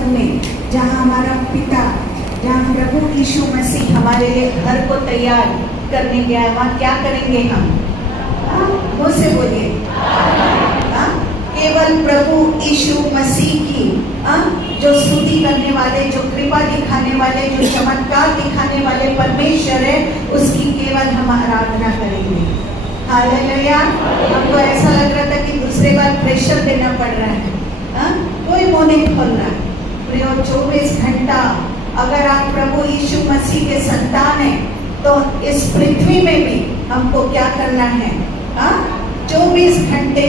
वास्तव में जहाँ हमारा पिता, जहाँ प्रभु यीशु मसीह हमारे लिए घर को तैयार करने गया है, वहाँ क्या करेंगे हम? मुझसे बोलिए, केवल प्रभु यीशु मसीह की जो स्तुति करने वाले, जो कृपा दिखाने वाले, जो चमत्कार दिखाने वाले परमेश्वर है, उसकी केवल हम आराधना करेंगे। हालेलुया। हमको ऐसा लग रहा था कि दूसरे बार प्रेशर देना पड़ रहा है, कोई मुंह नहीं खोल रहा है। प्रियो, 24 घंटा अगर आप प्रभु यीशु मसीह के संतान हैं तो इस पृथ्वी में भी हमको क्या करना है? 24 घंटे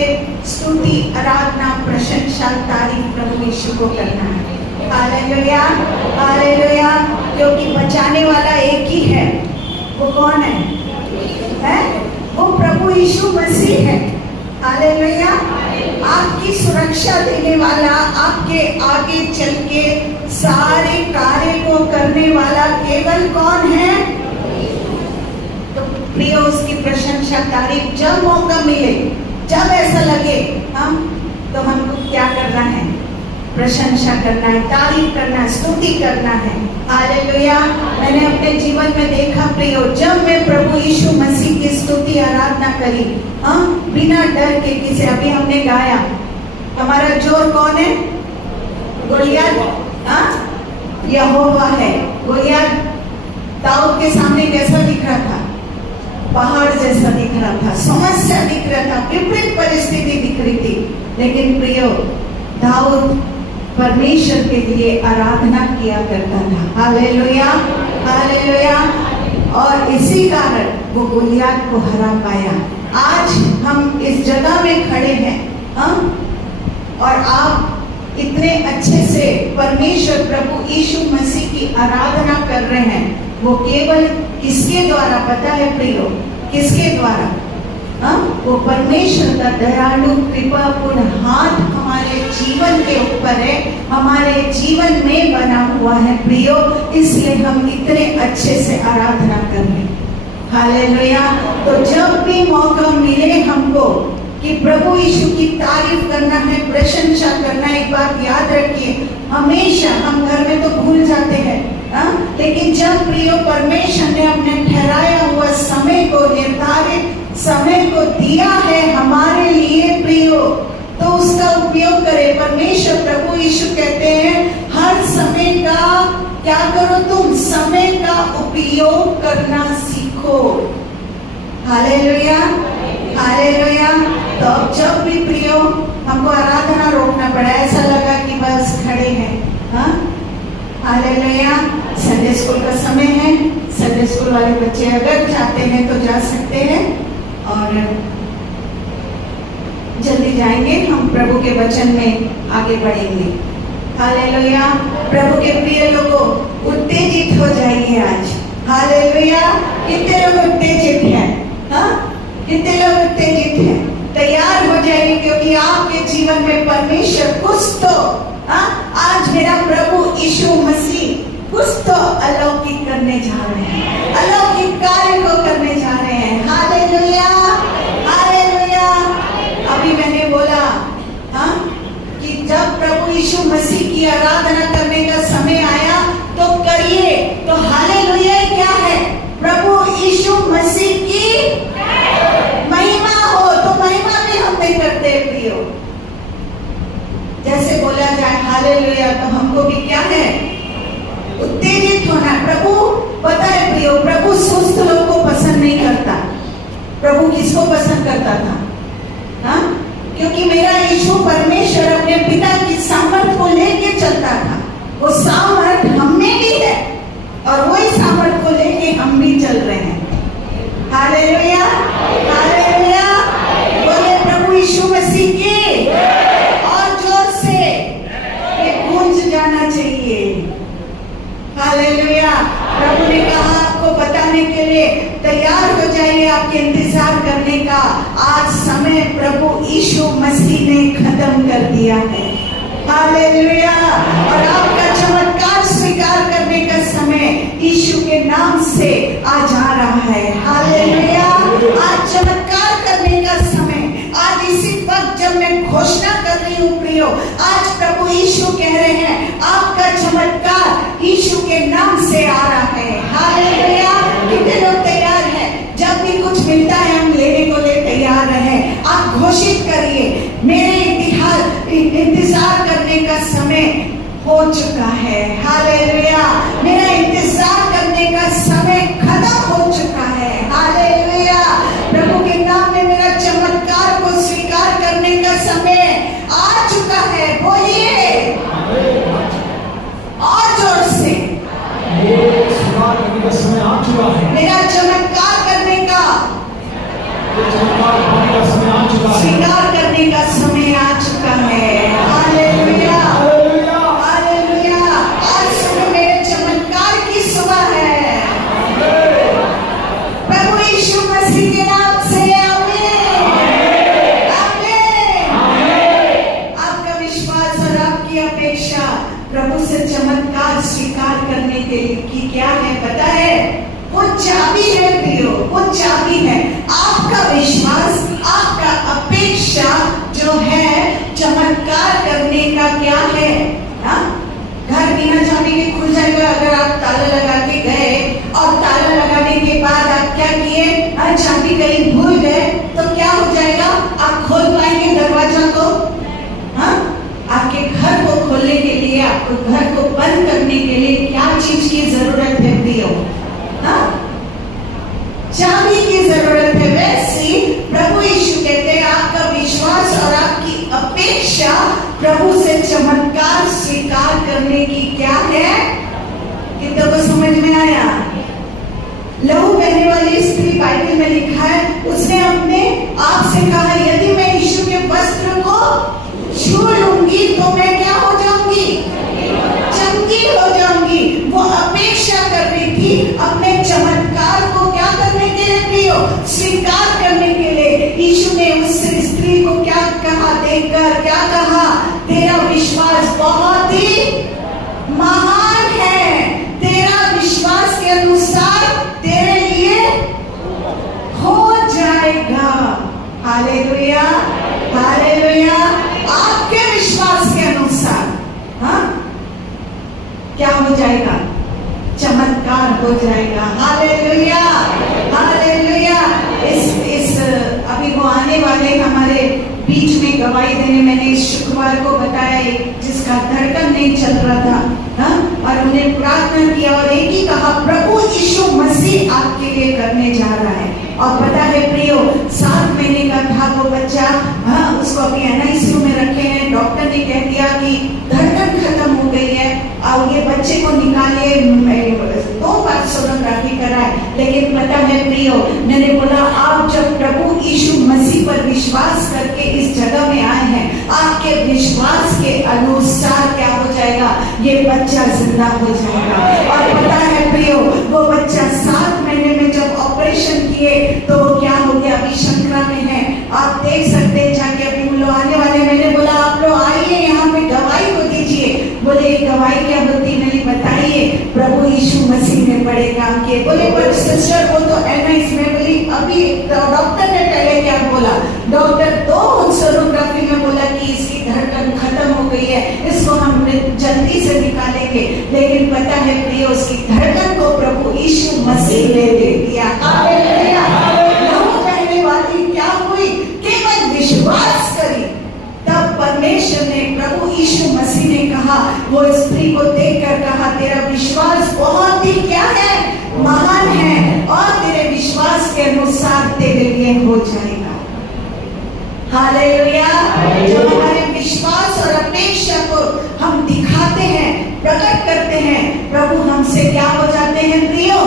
स्तुति, आराधना, प्रशंसा, तारीफ प्रभु यीशु को करना है। Hallelujah, hallelujah. क्योंकि बचाने वाला एक ही है। वो कौन है? वो प्रभु यीशु मसीह है। हालेलुया। आपकी सुरक्षा देने वाला, आपके आगे चल के सारे कार्य को करने वाला केवल कौन है? तो प्रिय, उसकी प्रशंसा, तारीफ जब मौका मिले, जब ऐसा लगे तो हमको क्या करना है? प्रशंसा करना है, तारीफ करना है, स्तुति करना है। हालेलुया। मैंने अपने जीवन में देखा प्रियो, जब मैं प्रभु यीशु मसीह की स्तुति आराधना करी, बिना डर के किसे, अभी हमने गाया, हमारा जोर कौन है? गोलियत यहोवा है। गोलियत दाऊद के सामने कैसा दिख रहा था? पहाड़ जैसा दिख रहा था, समस्या दिख रहा था, विपरीत परिस्थिति दिख रही थी। लेकिन प्रियो, दाऊद परमेश्वर के लिए आराधना किया करता था। Hallelujah, hallelujah. और इसी कारण वो गोलियत को हरा पाया। आज हम इस जगह में खड़े हैं, और आप इतने अच्छे से परमेश्वर प्रभु यीशु मसीह की आराधना कर रहे हैं। वो केवल किसके द्वारा पता है प्रियो? किसके द्वारा? वो परमेश्वर का दयालु कृपापूर्ण हाथ हमारे जीवन के ऊपर है, हमारे जीवन में बना हुआ है प्रियो। इसलिए हम इतने अच्छे से आराधना कर रहे हैं। हालेलुया। तो जब भी मौका मिले हमको कि प्रभु यीशु की तारीफ करना है, प्रशंसा करना है, एक बात याद रखिए, हमेशा हम घर में तो भूल जाते हैं, लेकिन जब प्रियो परमेश्वर ने अपने ठहराया हुआ समय को, निर्धारित समय को दिया है हमारे लिए प्रियो, तो उसका उपयोग करें। परमेश्वर प्रभु यीशु कहते हैं, हर समय का क्या करो? तुम समय का उपयोग करना सीखो। Hallelujah, hallelujah. तो अब जब भी प्रियो हमको आराधना रोकना पड़ा, ऐसा लगा कि बस खड़े हैं, हालेलुया, संडे स्कूल का समय है, संडे स्कूल वाले बच्चे अगर चाहते हैं तो जा सकते हैं, और जल्दी जाएंगे, हम प्रभु के वचन में आगे बढ़ेंगे। हालेलुया। प्रभु के प्रिय लोगों, उत्तेजित हो जाइए आज। हालेलुया। कितने लोग उत्तेजित हैं? कितने लोग उत्तेजित हैं? तैयार हो जाइए, क्योंकि आपके जीवन में परमेश्वर कुछ तो आज मेरा प्रभु यीशु मसीह कुछ तो अलौकिक करने जा रहे हैं, अलौकिक कार्य को करने जा रहे हैं। Hallelujah, hallelujah. अभी मैंने बोला कि जब प्रभु यीशु मसीह की आराधना करने का समय आया तो करिए। तो हालेलुया क्या है? प्रभु यीशु मसीह की महिमा हो। तो महिमा भी हम नहीं करते प्रियो। जैसे बोला जाए हालेलुया, तो हमको भी क्या है? उत्तेजित होना। प्रभु पता है प्रियो, प्रभु सुस्त लोगों को पसंद नहीं करता। प्रभु किसको पसंद करता था? क्योंकि मेरा यीशु परमेश्वर अपने पिता की सामर्थ को लेके चलता था। वो सामर्थ हम में भी है, और वही सामर्थ को लेके हम भी चल रहे हैं। Hallelujah, hallelujah. बोले प्रभु यीशु मसीह की, और जोर से ये गूंज जाना चाहिए। हालेलुया। प्रभु ने कहा आपको बताने के लिए, तैयार हो जाइए आपके इंतजार करने का। आज समय प्रभु यीशु मसीह ने खत्म कर दिया है। हालेलुया। और आपका चमत्कार स्वीकार करने का समय यीशु के नाम से आ जा रहा है। हालेलुया। आज चमत्कार करने का समय, आज इसी वक्त जब मैं घोषणा कर रही हूँ प्रियो, आज प्रभु यीशु कह रहे हैं आप हो चुका है। हालेलुया। मेरा इंतजार करने का समय खत्म हो चुका है। हालेलुया। प्रभु के नाम में मेरा चमत्कार को स्वीकार करने का समय आ चुका है। बोलिए और जोर से, स्वीकार करने का समय आ चुका है। मेरा चमत्कार करने का समय आ चुका है। स्वीकार करने का समय आ चुका है। हालेलुया। हालेलुया। आज सुबह मेरे चमत्कार की सुबह है। प्रभु यीशु मसीह के नाम से आमीन। आमीन। आपका विश्वास और आपकी अपेक्षा प्रभु से चमत्कार स्वीकार करने के लिए की क्या है पता है? वो चाबी है प्रियो, वो चाबी है। आपका विश्वास, आपका अपेक्षा जो है चमत्कार करने का क्या है? घर बिना चाबी के खुल जाएगा अगर आप ताला लगा के गए और ताला लगाने के बाद आप क्या किए? चाबी कहीं भूल गए तो क्या हो जाएगा? आप खोल पाएंगे दरवाजा को? आपके घर को खोलने के लिए, आपको घर को बंद करने के लिए क्या चीज की जरूरत है प्रियो? चाबी की जरूरत है। वैसे प्रभु यीशु कहते हैं आपका विश्वास और आपकी अपेक्षा प्रभु से चमत्कार स्वीकार करने की क्या है? कितनों को समझ में आया? लहू बहने वाली स्त्री बाइबल में लिखा है, उसने अपने आप से कहा यदि मैं यीशु के वस्त्र को छू लूंगी तो मैं क्या हो जाऊंगी? चंगी हो जाऊंगी। वो अपेक्षा कर रही थी अपने चमत्कार को क्या करने के लिए प्रियो? स्वीकार करने के लिए। यीशु ने उस स्त्री को क्या कहा? देखकर क्या कहा? तेरा विश्वास बहुत ही महान है। तेरा विश्वास के अनुसार तेरे लिए हो जाएगा। हालेलुया। हालेलुया। आपके विश्वास के अनुसार क्या हो जाएगा? चमत्कार हो जाएगा। हालेलुया। हालेलुया। इस अभी वो आने वाले हमारे बीच में गवाही देने, मैंने इस शुक्रवार को बताया जिसका धड़कन नहीं चल रहा था, और उन्हें प्रार्थना किया और एक ही कहा प्रभु यीशु मसीह आपके लिए करने जा रहा है। और पता है प्रियो, 7 महीने का था वो बच्चा, उसको अभी NICU में रखे हैं। डॉक्टर ने कह दिया कि धड़कन खत्म हो गई है और ये बच्चे को निकालिए। 2 बार सोनोग्राफी कराए, लेकिन पता है प्रियो, मैंने बोला आप जब प्रभु यीशु मसीह पर विश्वास करके इस जगह में आए हैं, आपके विश्वास के अनुसार क्या हो जाएगा? ये बच्चा जिंदा हो जाएगा। और पता है प्रियो, वो बच्चा 7 महीने में जब ऑपरेशन किए तो क्या हो गया? अभी शंकरा में है, आप देख सकते हैं जाके। अभी वो लोग आने वाले, मैंने बोला आप लोग आइए यहाँ पे गवाही को दीजिए। बोले गवाही क्या होती? मैंने बताइए प्रभु यीशु मसीह ने बड़े काम किए। बोले पर सिस्टर वो तो NICU में, बोली अभी डॉक्टर ने पहले क्या बोला? डॉक्टर 2 सोनोग्राफी में बोला कि इसकी धड़कन खत्म हो गई है, इसको हम जल्दी से निकालेंगे। लेकिन पता है प्रिय, उसकी धड़कन को प्रभु यीशु मसीह ने दे दिया। हालेलुया। लहू बहने वाली क्या हुई? केवल विश्वास करी, तब परमेश्वर ने, प्रभु यीशु मसीह ने कहा, वो स्त्री को देखकर कहा तेरा विश्वास बहुत ही क्या है? महान है, और तेरे विश्वास के अनुसार तेरे लिए हो जाएगा। हालेलुया। जब हमारे विश्वास और अपेक्षा को हम दिखाते हैं, प्रकट करते हैं, प्रभु हमसे क्या हो जाते हैं प्रियो?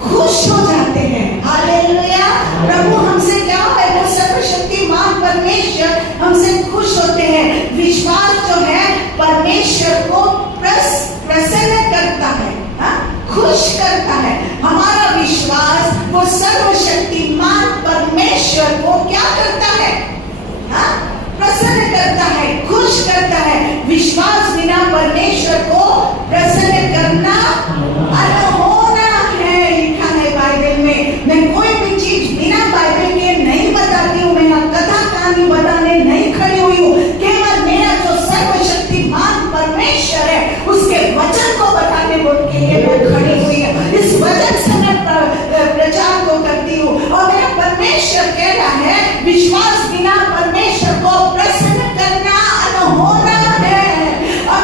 खुश हो जाते हैं। हालेलुया। प्रभु हमसे क्या है? वो सर्वशक्तिमान परमेश्वर हमसे खुश होते हैं। विश्वास जो है परमेश्वर को प्रसन्न करता है, खुश करता है। हमारा विश्वास वो सर्वशक्तिमान परमेश्वर को क्या करता है? प्रसन्न करता है, खुश करता है। विश्वास बिना परमेश्वर को प्रसन्न करना अनहोना है, लिखा है बाइबल में। मैं कोई भी चीज बिना बाइबल के नहीं बताती हूँ, मैं कथा कहानी बताने नहीं खड़ी हुई हूँ। केवल मेरा जो सर्वशक्तिमान परमेश्वर है उसके वचन को बताने के लिए मैं खड़ी हुई है। इस वचन से मैं प्रचार को करती हूँ, और मेरा परमेश्वर कह रहा है विश्वास बिना परमेश्वर को प्रसन्न करना अनहोना है। और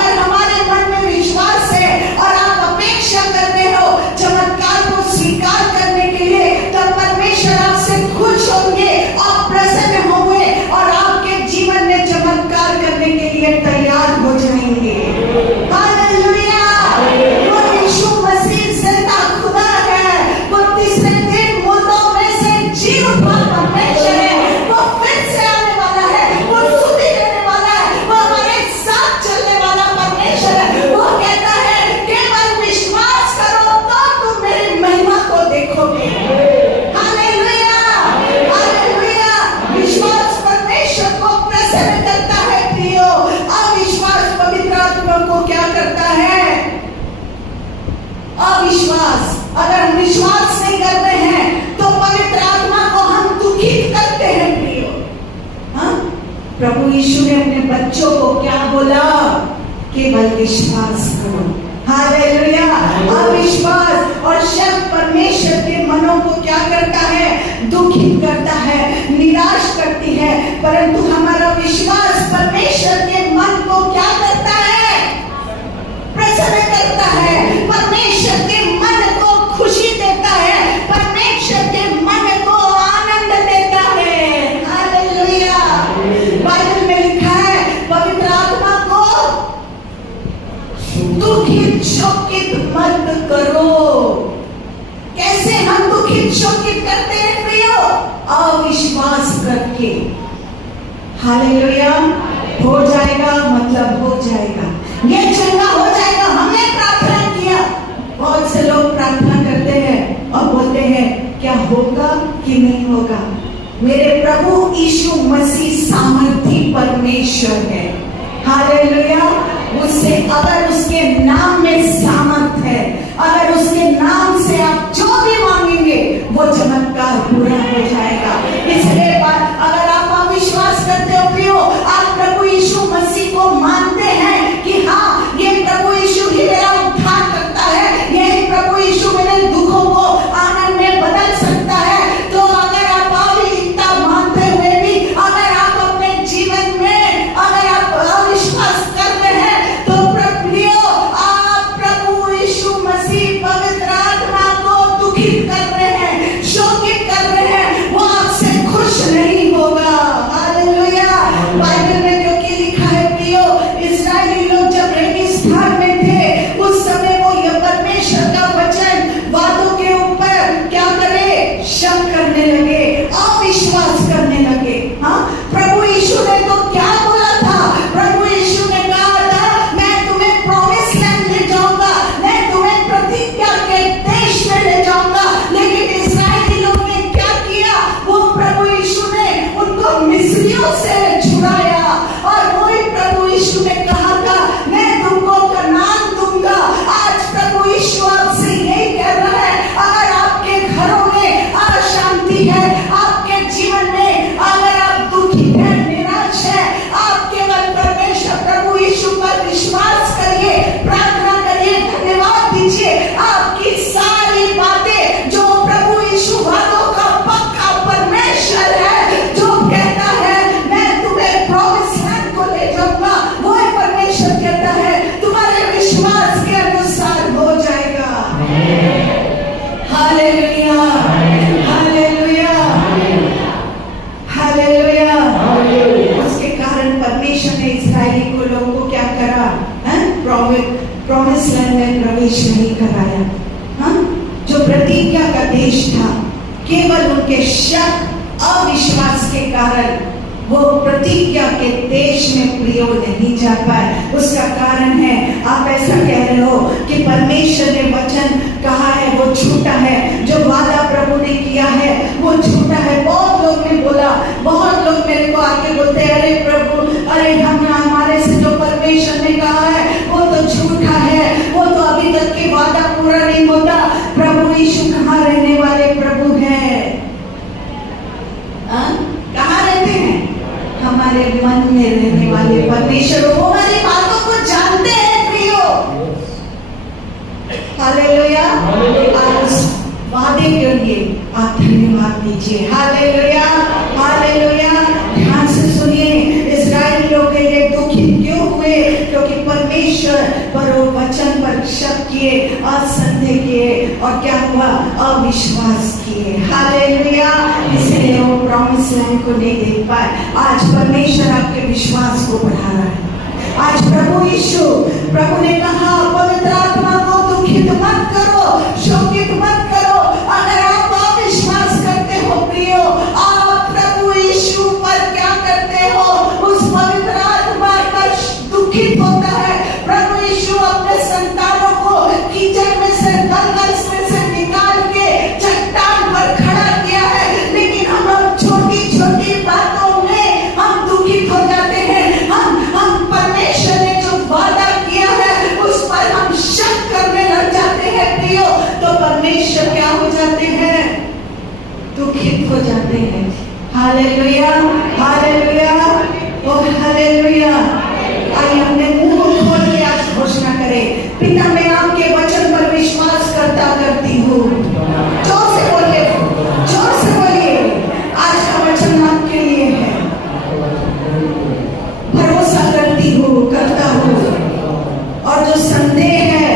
अगर हम विश्वास नहीं कर रहे हैं तो पवित्र आत्मा को हम दुखित करते हैं प्रियो। हाँ, प्रभु यीशु ने अपने बच्चों को क्या बोला? केवल विश्वास करो। हालेलुया। अविश्वास और शक परमेश्वर के मनों को क्या करता है? दुखित करता है, निराश करती है। परंतु हमारा विश्वास परमेश्वर के मन को क्या करता है? प्रसन्न करता है, परमेश्वर के मन को खुशी देता है, परमेश्वर के मन को आनंद देता है। हालेलुया। बाइबल में लिखा है पवित्र आत्मा को दुखित शोकित मत करो। कैसे हम दुखित शोकित करते हैं प्रियो? अविश्वास करके। हालेलुया। हो जाएगा मतलब हो जाएगा, ये चंगा हो जाएगा, हमने प्रार्थना किया। बहुत से लोग प्रार्थना करते हैं और बोलते हैं क्या होगा कि नहीं होगा। मेरे प्रभु यीशु मसीह सामर्थी परमेश्वर है। हालेलुया। उससे अगर उसके नाम में सामर्थ है, अगर उसके नाम से आप जो भी मांगेंगे वो चमत्कार पूरा हो जाएगा। इसलिए अगर आप अविश्वास करते हो प्रियो, आप प्रभु यीशु मसीह को मानते हैं कि हाँ ये प्रभु यीशु ही मेरा उद्धार करता है, ये प्रभु यीशु मेरे दुखों को आनंद में बदल सकता है, तो अगर आप इतना मानते हुए भी अगर आप अपने जीवन में अगर आप अविश्वास कर रहे हैं तो आप प्रभु यीशु मसीह पवित्र आत्मा को दुखित कर रहे हैं, शोकित कर रहे हैं, वो आपसे खुश नहीं होगा। हालेलुया। बाइबल में क्योंकि लिखा है प्रियो, इस्राएली लोग जब रेगिस्तान में थे उस समय वो यह परमेश्वर का वचन बातों के ऊपर क्या करे? शक करने लगे, अविश्वास करने लगे। हाँ, प्रभु यीशु ने तो क्या बोला था? प्रभु यीशु ने कहा था मैं तुम्हें प्रॉमिस लैंड ले जाऊंगा, मैं तुम्हें प्रतिज्ञा के देश में ले जाऊंगा। लेकिन इस्राएली लोग ने क्या किया? वो प्रभु यीशु ने उनको मिस्रियों से छुड़ाया और वही प्रभु यीशु ने कहा था मैं तुमको कनान दूंगा। आज प्रभु यीशु आपसे यही कह रहा है, अगर आपके घरों में अशांति है, आपके जीवन में अगर आप दुखी है, निराश है, आप केवल परमेश्वर प्रभु यीशु पर विश्वास करिए, प्रार्थना करिए, धन्यवाद दीजिए। आपकी सारी बातें जो प्रभु यीशु वादों का पक्का परमेश्वर है, जो कहता है मैं तुम्हें प्रॉमिस लैंड को ले जाऊंगा, वो परमेश्वर कहता है तुम्हारे विश्वास के अनुसार हो जाएगा। हालेलुया। हालेलुया। हालेलुया। उसके कारण परमेश्वर ने इस्राएली को लोगों को क्या करा? प्रॉमिस लैंड में प्रवेश नहीं कराया। हाँ? जो प्रतिज्ञा का देश था, केवल उनके शक अविश्वास के कारण वो प्रतिज्ञा के देश में प्रियो नहीं जा पाए। उसका कारण है आप ऐसा कह रहे हो कि परमेश्वर ने वचन कहा है वो झूठा है, जो वादा प्रभु ने किया है वो झूठा है। बहुत लोग ने बोला, बहुत लोग मेरे को आके बोलते हैं अरे प्रभु, अरे हमारे से जो परमेश्वर ने कहा है वो तो झूठा है, वो तो अभी तक के वादा पूरा नहीं होता। प्रभु यीशु कहाँ रहने वाले प्रभु है? कहाँ रहते हैं? हमारे मन में रहने वाले परमेश्वर, वो हमारी बातों को जानते हैं प्रियो। हालेलुया। आज वादे के लिए आप धन्यवाद दीजिए। हालेलुया। हालेलुया। ध्यान से सुनिए, इस्राएली लोग के लिए दुखित क्यों हुए? क्योंकि परमेश्वर पर वचन पर शक किए, असंदेह किए और क्या हुआ? अविश्वास किए। हालेलुया। इसलिए वो प्रॉमिस लैंड को नहीं देख पाए। आज परमेश्वर आपके विश्वास को बढ़ा रहा है। आज प्रभु यीशु, प्रभु ने कहा पवित्र आत्मा को दुखित मत करो, शोकित मत करो। अगर आप अविश्वास करते हो प्रियो, आप प्रभु यीशु पर क्या करते हो? उस पवित्र आत्मा पर दुखित होता है। प्रभु यीशु अपने संतानों को कीचड़ में से दलदल से निकाल के चट्टान पर खड़ा किया है, लेकिन हम छोटी छोटी बातों में हम दुखित हो जाते हैं। हम परमेश्वर ने जो वादा किया है उस आनंदित हो जाते हैं। हालेलुया, हालेलुया, ओ हालेलुया। आइए अपने मुंह को खोल के आज घोषणा करें, पिता मैं आपके वचन पर विश्वास करती हूँ। जोर से बोलिए, जोर से बोलिए, आज का वचन आपके लिए है। भरोसा करता हूँ और जो संदेह है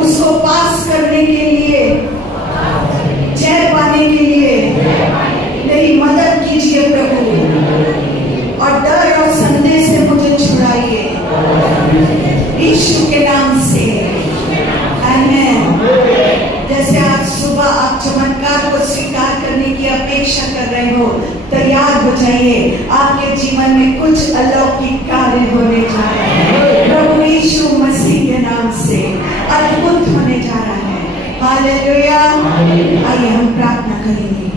उसको पास करने के लिए, जय पाने के लिए मेरी मदद कीजिए प्रभु, और डर और संदेह से मुझे छुड़ाइए यीशु के नाम से, आमीन। जैसे आज सुबह आप चमत्कार को स्वीकार करने की अपेक्षा कर रहे हो, तैयार हो जाइए, आपके जीवन में कुछ अलौकिक कार्य होने जा रहे हैं। प्रभु यीशु मसीह के नाम से अद्भुत होने जा रहा है। हालेलुया। आइए हम प्रार्थना करेंगे।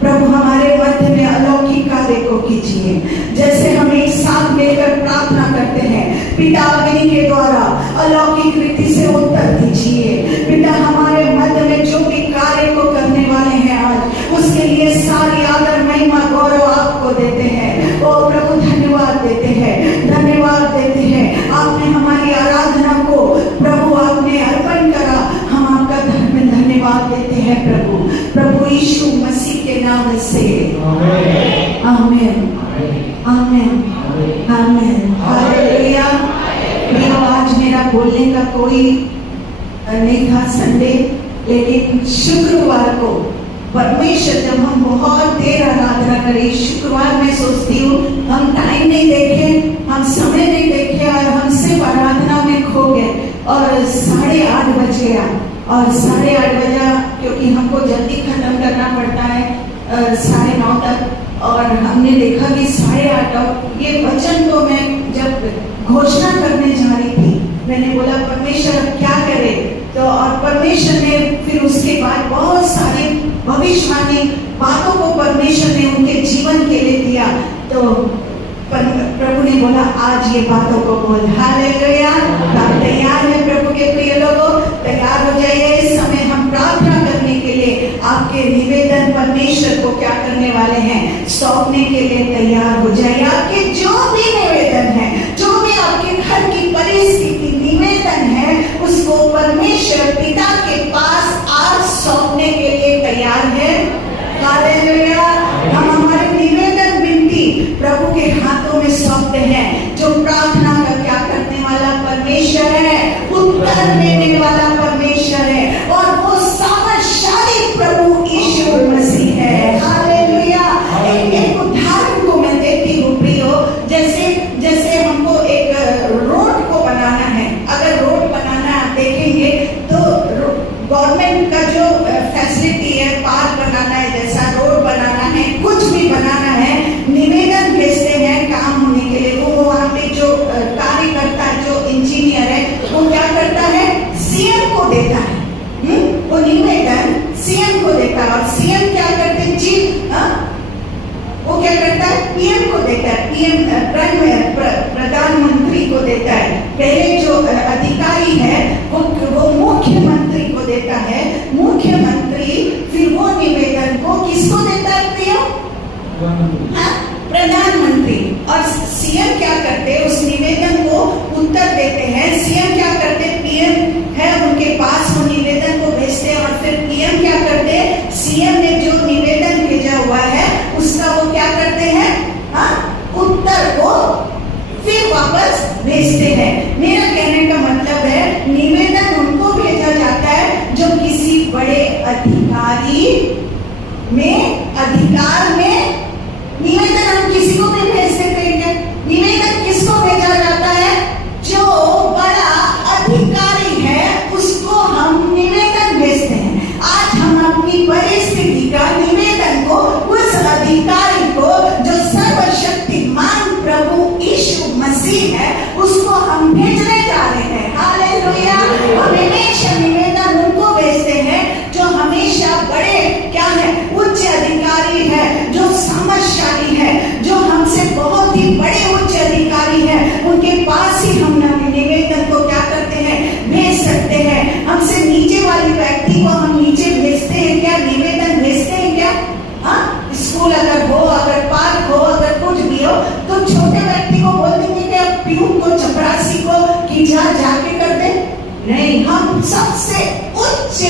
प्रभु हमारे मध्य में अलौकिक कार्य को कीजिए, जैसे हम एक साथ मिलकर प्रार्थना करते हैं। पिता अग्नि के द्वारा अलौकिक रीति से उत्तर दीजिए। पिता हमारे मध्य में जो भी कार्य को करने वाले हैं आज, उसके लिए सारी आदर महिमा गौरव आपको देते हैं। ओ प्रभु धन्यवाद देते हैं, धन्यवाद देते हैं। आपने हमारी आराधना को प्रभु आपने अर्पण करा, हम आपका धन्यवाद देते हैं प्रभु, प्रभु यीशु मसीह के नाम से, आमीन, आमीन, आमीन। हालेलुया। आज मेरा बोलने का कोई नहीं था संडे, लेकिन शुक्रवार को परमेश्वर, जब हम बहुत देर आराधना करें, शुक्रवार में सोचती हूँ हम टाइम नहीं देखे, हम समय नहीं देखे और हम सिर्फ आराधना में खो गए और 8:30 बज गया। और 8:30 बजा क्योंकि हमको जल्दी खत्म करना पड़ता है 9:30 तक, और हमने देखा कि 8:30। ये वचन तो मैं जब घोषणा करने जा रही थी, मैंने बोला परमेश्वर अब क्या करे, तो और परमेश्वर ने फिर उसके बाद बहुत सारी भविष्यवाणी बातों को परमेश्वर ने उनके जीवन के लिए दिया। तो प्रभु ने बोला आज ये बातों को बोल। हालेलुया। आप तैयार हैं प्रभु के प्रिय लोगों? तैयार हो जाइए। इस समय हम प्रार्थना करने के लिए आपके निवेदन परमेश्वर को क्या करने वाले हैं, सौंपने के लिए तैयार हो जाइए। आपके जो भी निवेदन है, जो भी आपके घर की परिस्थिति निवेदन है, उसको परमेश्वर पिता के पास आज सौंपने के लिए तैयार है। हालेलुया। हम हमारे निवेदन विनती प्रभु के हाथों में सौंपते हैं। जो प्रार्थना का क्या करने वाला परमेश्वर है, उत्तर देने वाला परमेश्वर है, और वो सामर्थशाली प्रभु यीशु मसीह है। हालेलुया। एक उदाहरण को मैं देती हूँ प्रियो, जैसे हमको एक रोड को बनाना है। अगर रोड बनाना आप देखेंगे तो गवर्नमेंट का जो फैसिलिटी है, पार्क बनाना है, जैसा रोड बनाना है, कुछ भी बनाना है, निवेदन भेजते हैं काम होने के लिए। वो वहाँ पे जो कार्य करता है, जो इंजीनियर है, वो क्या करता है, सीएम को देता है। वो निवेदन सीएम को देता है, और सीएम क्या करते हैं, वो क्या करता है, पीएम को देता है। पीएम प्रधानमंत्री को देता है। पहले जो अधिकारी है वो मुख्यमंत्री को देता है। मुख्यमंत्री फिर वो निवेदन को किसको देता है प्रियो? प्रधानमंत्री। और सीएम क्या करते हैं, उस निवेदन को उत्तर देते हैं। सीएम क्या करते, पीएम है उनके पास, वो निवेदन को भेजते हैं, और फिर पीएम क्या करते हैं, सीएम ने जो निवेदन भेजा हुआ है उसका वो क्या करते हैं, उत्तर को फिर वापस भेजते हैं। मेरा कहने का मतलब है, निवेदन उनको भेजा जाता है जो किसी बड़े अधिकारी में, अधिकार में निवेदन हम किसी को भी भेज सकते हैं। निवेदन किसको भेजा जाता है, जो बड़ा अधिकारी है उसको हम निवेदन भेजते हैं। आज हम अपनी परिस्थिति का निवेदन को उस अधिकारी को, जो सर्वशक्तिमान प्रभु यीशु मसीह है, उसको हम भेजने जा रहे हैं। हालेलुया। हम हमेशा निवेदन उनको भेजते हैं जो हमेशा बड़े क्या है, उच्च अधिकारी है, सबसे उच्च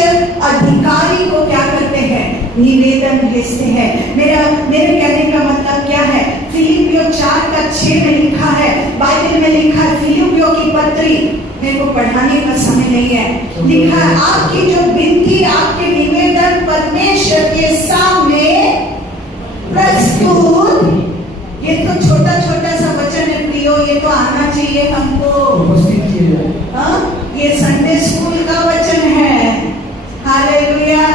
अधिकारी को क्या करते हैं? निवेदन भेजते हैं। मेरे कहने का मतलब क्या है? फिलिपियों 4:6 में लिखा है, बाइबल में लिखा है, फिलिपियों की पत्री, मेरे को पढ़ाने का समय नहीं है, लिखा है आपकी जो विनती, आपके निवेदन परमेश्वर के सामने प्रस्तुत। ये तो छोटा छोटा सा वचन है प्रियो, ये तो आना चाहिए हमको, उपस्थित किए जाए। ये संडे स्कूल का वचन है। हालेलुया।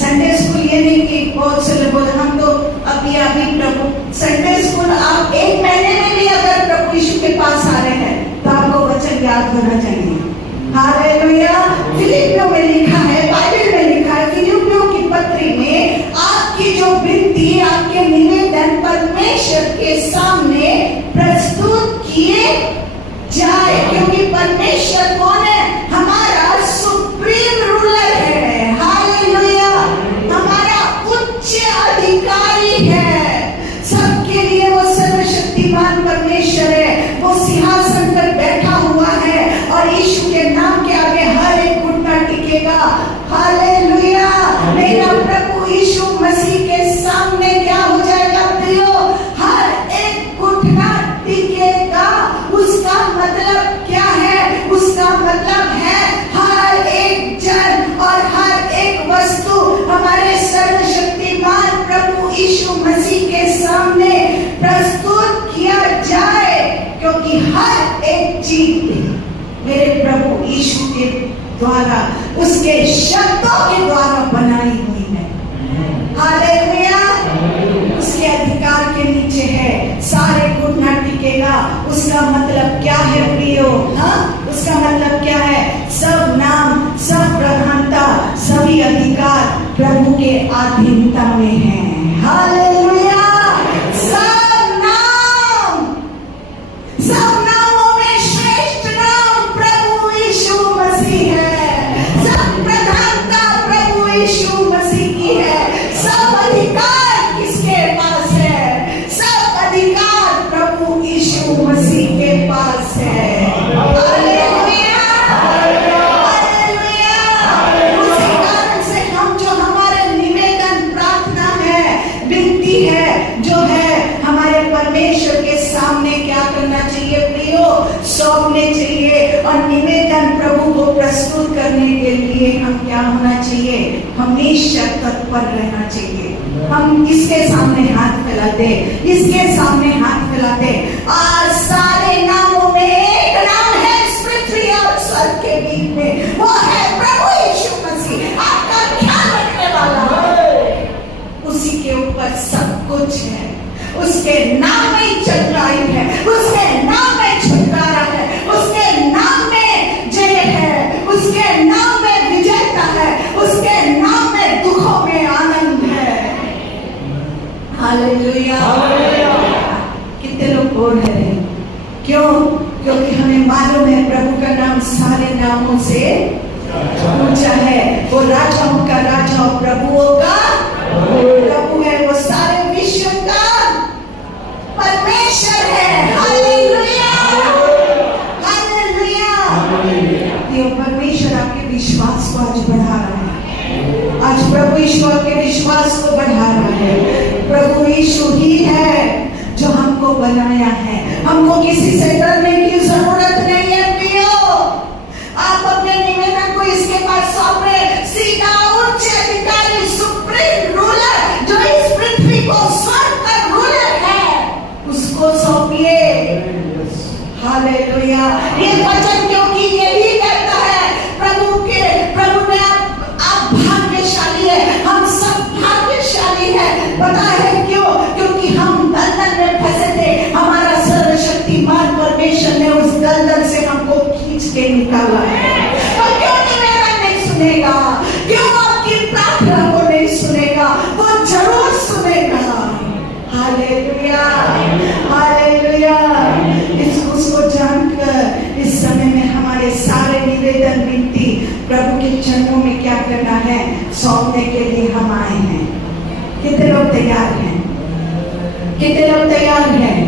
संडे स्कूल ये नहीं कि बहुत से लोग हम तो अभी प्रभु, संडे स्कूल आप एक महीने में भी अगर प्रभु यीशु के पास आ रहे हैं तो आपको वचन याद होना चाहिए। हालेलुया। फिलिपियों में लिखा है, बाइबल में लिखा है, फिलिपियों की पत्री में आपकी जो विनती, आपके निवेदन परमेश्वर के सामने प्रस्तुत किए जाए, क्योंकि परमेश्वर कौन है? हमारा सुप्रीम रूलर है। हालेलुया। हमारा उच्च अधिकारी है। सबके लिए वो सर्वशक्तिमान परमेश्वर है। वो सिंहासन पर बैठा हुआ है और यीशु के नाम के आगे हर एक घुटना टिकेगा। हालेलुया। मेरा प्रभु यीशु मसीह के सामने क्या हो जाएगा प्रियो? हर एक घुटना टिकेगा। उसका मतलब क्या है? उसका मतलब है हर एक जन और हर एक वस्तु हमारे सर्वशक्तिमान प्रभु यीशु मसीह के सामने प्रस्तुत किया जाए, क्योंकि हर एक चीज मेरे प्रभु यीशु के द्वारा, उसके शब्दों के द्वारा बनाई हुई है। हालेलुया। उसके अधिकार के नीचे है, सारे घुटना टिकेगा। उसका मतलब क्या है प्रियो? उसका मतलब क्या है? सब नाम, सब प्रधानता, सभी अधिकार प्रभु के अधीनता में है। हालेलुया। सब नाम, सब नामों में श्रेष्ठ नाम प्रभु यीशु मसीह है। सब प्रधानता प्रभु यीशु मसीह की है। सब अधिकार किसके पास है? सब अधिकार प्रभु यीशु मसीह के पास है। हालेलुया। हालेलुया। उसी कारण से हम जो हमारे निवेदन, प्रार्थना है, विनती है, जो है हमारे परमेश्वर के सामने क्या करना चाहिए प्रियो? सौंपने चाहिए। और निवेदन प्रभु को प्रस्तुत करने के लिए हम क्या होना चाहिए? हमेशा तत्पर रहना चाहिए। हम इसके सामने हाथ फैलाते, इसके सामने हाथ फैलाते। आज सारे नामों में एक नाम है इस पृथ्वी और स्वर्ग के बीच में, वो है प्रभु यीशु मसीह, आपका ख्याल रखने वाला। उसी के ऊपर सब कुछ है। उसके नाम में चंगाई है, उसके नाम में छुटकारा है, उसके नाम में जय है, उसके नाम में विजयता है, उसके नाम में दुखों में आनंद है। हालेलुया। कितने लोग बोल रहे हैं? क्यों? क्योंकि हमें मालूम है प्रभु का नाम सारे नामों से ऊंचा है। वो राजाओं का राजा और प्रभुओं का प्रभु है। वो सारे विश्व का परमेश्वर है। हालेलुया। हालेलुया। ये परमेश्वर आपके विश्वास को आज बढ़ा रहा है। आज प्रभु यीशु आपके विश्वास को बढ़ा रहा है। प्रभु यीशु ही है जो हमको बनाया है। हमको किसी से डरने की जरूरत नहीं है प्रियो। आप अपने निवेदन को इसके पास सौंपे। सीधा उच्च अधिकारी, सुप्रीम रूलर, जो इस पृथ्वी को स्वर्ग का रूलर है, उसको सौंपिए। हालेलुया। ये वचन क्योंकि यही कहता है प्रभु ने आप भाग्यशाली है, हम सब भाग्यशाली है। पता है क्यों? क्योंकि हम दलदल में फंसे थे। हमारा सर्वशक्तिमान परमेश्वर ने उस दलदल से हमको खींच के निकाला है। तो क्यों निवेदन नहीं सुनेगा? क्यों आपकी प्रार्थना को नहीं सुनेगा? वो जरूर सुनेगा। हालेलुया। हालेलुया। उसको जानकर इस समय में हमारे सारे निवेदन, विनती प्रभु के चरणों में क्या करना है? सौंपने के लिए हम आए हैं। कितने लोग तैयार हैं? कितने लोग तैयार हैं?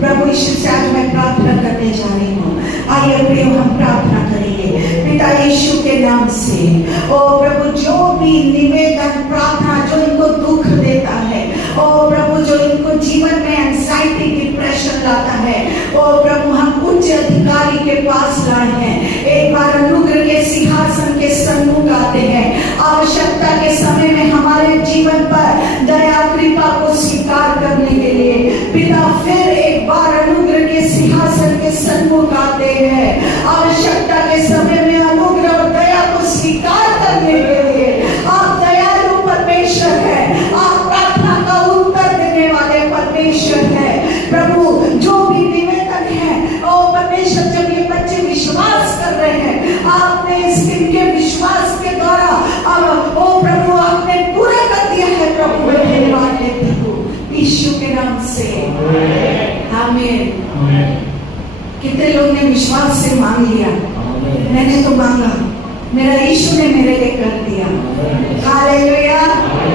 प्रभु यीशु से आज मैं प्रार्थना करने जा रही हूँ। आइए प्रियो हम प्रार्थना करेंगे। पिता यीशु के नाम से। ओ प्रभु, जो भी निवेदन प्रार्थना जो इनको दुख देता है, ओ प्रभु, जो इनको जीवन में एंजाइटी डिप्रेशन लाता है, ओ प्रभु, हम उच्च अधिकारी के पास लाए हैं। एक बार अनुग्रह के सिंहासन के सन्मुख आते हैं। आवश्यकता के समय में हमारे जीवन पर दया कृपा को स्वीकार करने के लिए पिता फिर एक बार अनुग्रह के सिंहासन के सन्मुख आते हैं। आवश्यकता के समय में अनुग्रह और दया को स्वीकार करने के लिए आप दयालु परमेश्वर है, आप प्रार्थना का उत्तर देने वाले परमेश्वर है। प्रभु, जो भी निवेदन है, ओ परमेश्वर, जब ये बच्चे विश्वास कर रहे हैं, आपने इनके विश्वास के द्वारा अब ओ प्रभु आपने पूरा कर दिया है। प्रभु धन्यवाद देती हूँ यीशु के नाम से, आमीन। कितने लोग ने विश्वास से मांग लिया? मैंने तो मांगा, मेरा यीशु ने मेरे लिए कर दिया। Hallelujah,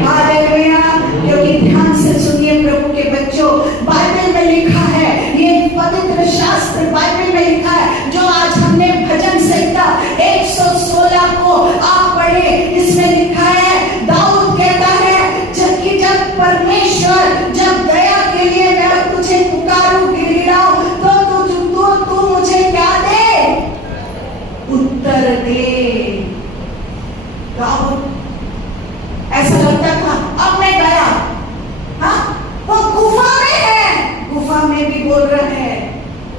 hallelujah. क्योंकि ध्यान से सुनिए प्रभु के बच्चों, बाइबल में लिखा है, ये पवित्र शास्त्र बाइबल में लिखा है, जो आज हमने भजन संहिता 116 को आप पढ़े, इसमें लिखा है, दाऊद कहता है जब परमेश्वर जब दया के लिए मैं तुझे पुकारूं गिड़गिड़ाऊं तो मुझे क्या दे? उत्तर दे। दाऊद ऐसा लगता था अब मैं गया, हाँ, वो गुफा में है, गुफा में भी बोल रहे हैं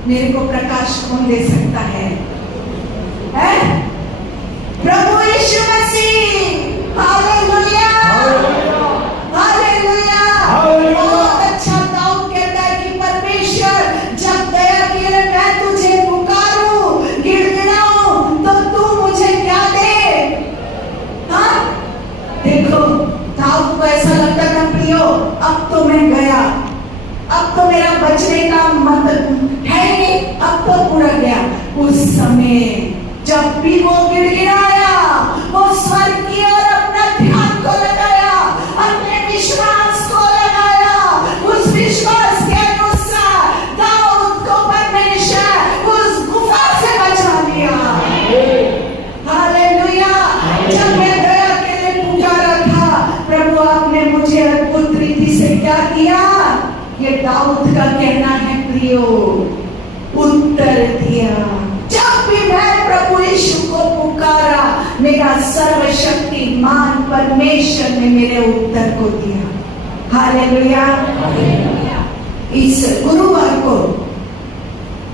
मेरे को प्रकाश कौन दे सकता है? प्रभु यीशु मसीह। Hallelujah, hallelujah. बहुत अच्छा दाऊद कहता है कि परमेश्वर जब दया के लिए मैं तुझे पुकारूं गिड़गिड़ाऊं तो तू मुझे क्या दे? हाँ, देखो दाऊद को ऐसा लगता था, प्रियो अब तो मैं गया, अब तो मेरा बचने का मतलब है नहीं, अब तो पूरा गया। उस समय जब भी वो गिड़गिड़ाया, वो स्वर की ओर अपना ध्यान को लगाया, अपने विश्वास को लगाया, उस विश्वास के अनुसार दाऊद को परमेश्वर उस गुफा से बचा लिया। हालेलुया। जब मैं दया के लिए पुकारा था, प्रभु आपने मुझे अद्भुत रीति से क्या किया? ये दाऊद का कहना है प्रियो, उत्तर दिया। जब भी मैं प्रभु यीशु को पुकारा, मेरा सर्वशक्तिमान परमेश्वर ने मेरे उत्तर को दिया। हालेलुया। इस गुरुवार को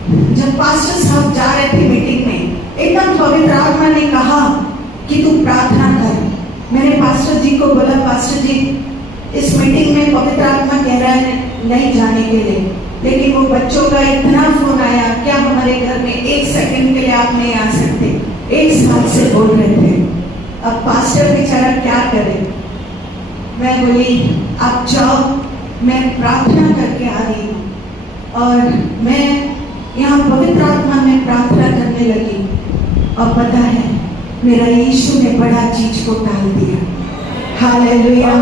जब पास्टर साहब जा रहे थे मीटिंग में, एकदम पवित्र आत्मा ने कहा कि तू प्रार्थना कर। मैंने पास्टर जी को बोला, पास्टर जी इस मीटिंग में पवित्र आत्मा कह रहा है नहीं जाने के लिए, लेकिन वो बच्चों का इतना फोन आया, क्या हमारे घर में एक सेकंड के लिए आप नहीं आ सकते? एक साल से बोल रहे थे। अब पास्टर बेचारा क्या करे? मैं बोली आप जाओ, मैं प्रार्थना करके आ रही हूँ। और मैं यहाँ पवित्र आत्मा में प्रार्थना करने लगी, और पता है मेरा यीशु ने बड़ा चीज को टाल दिया। Hallelujah,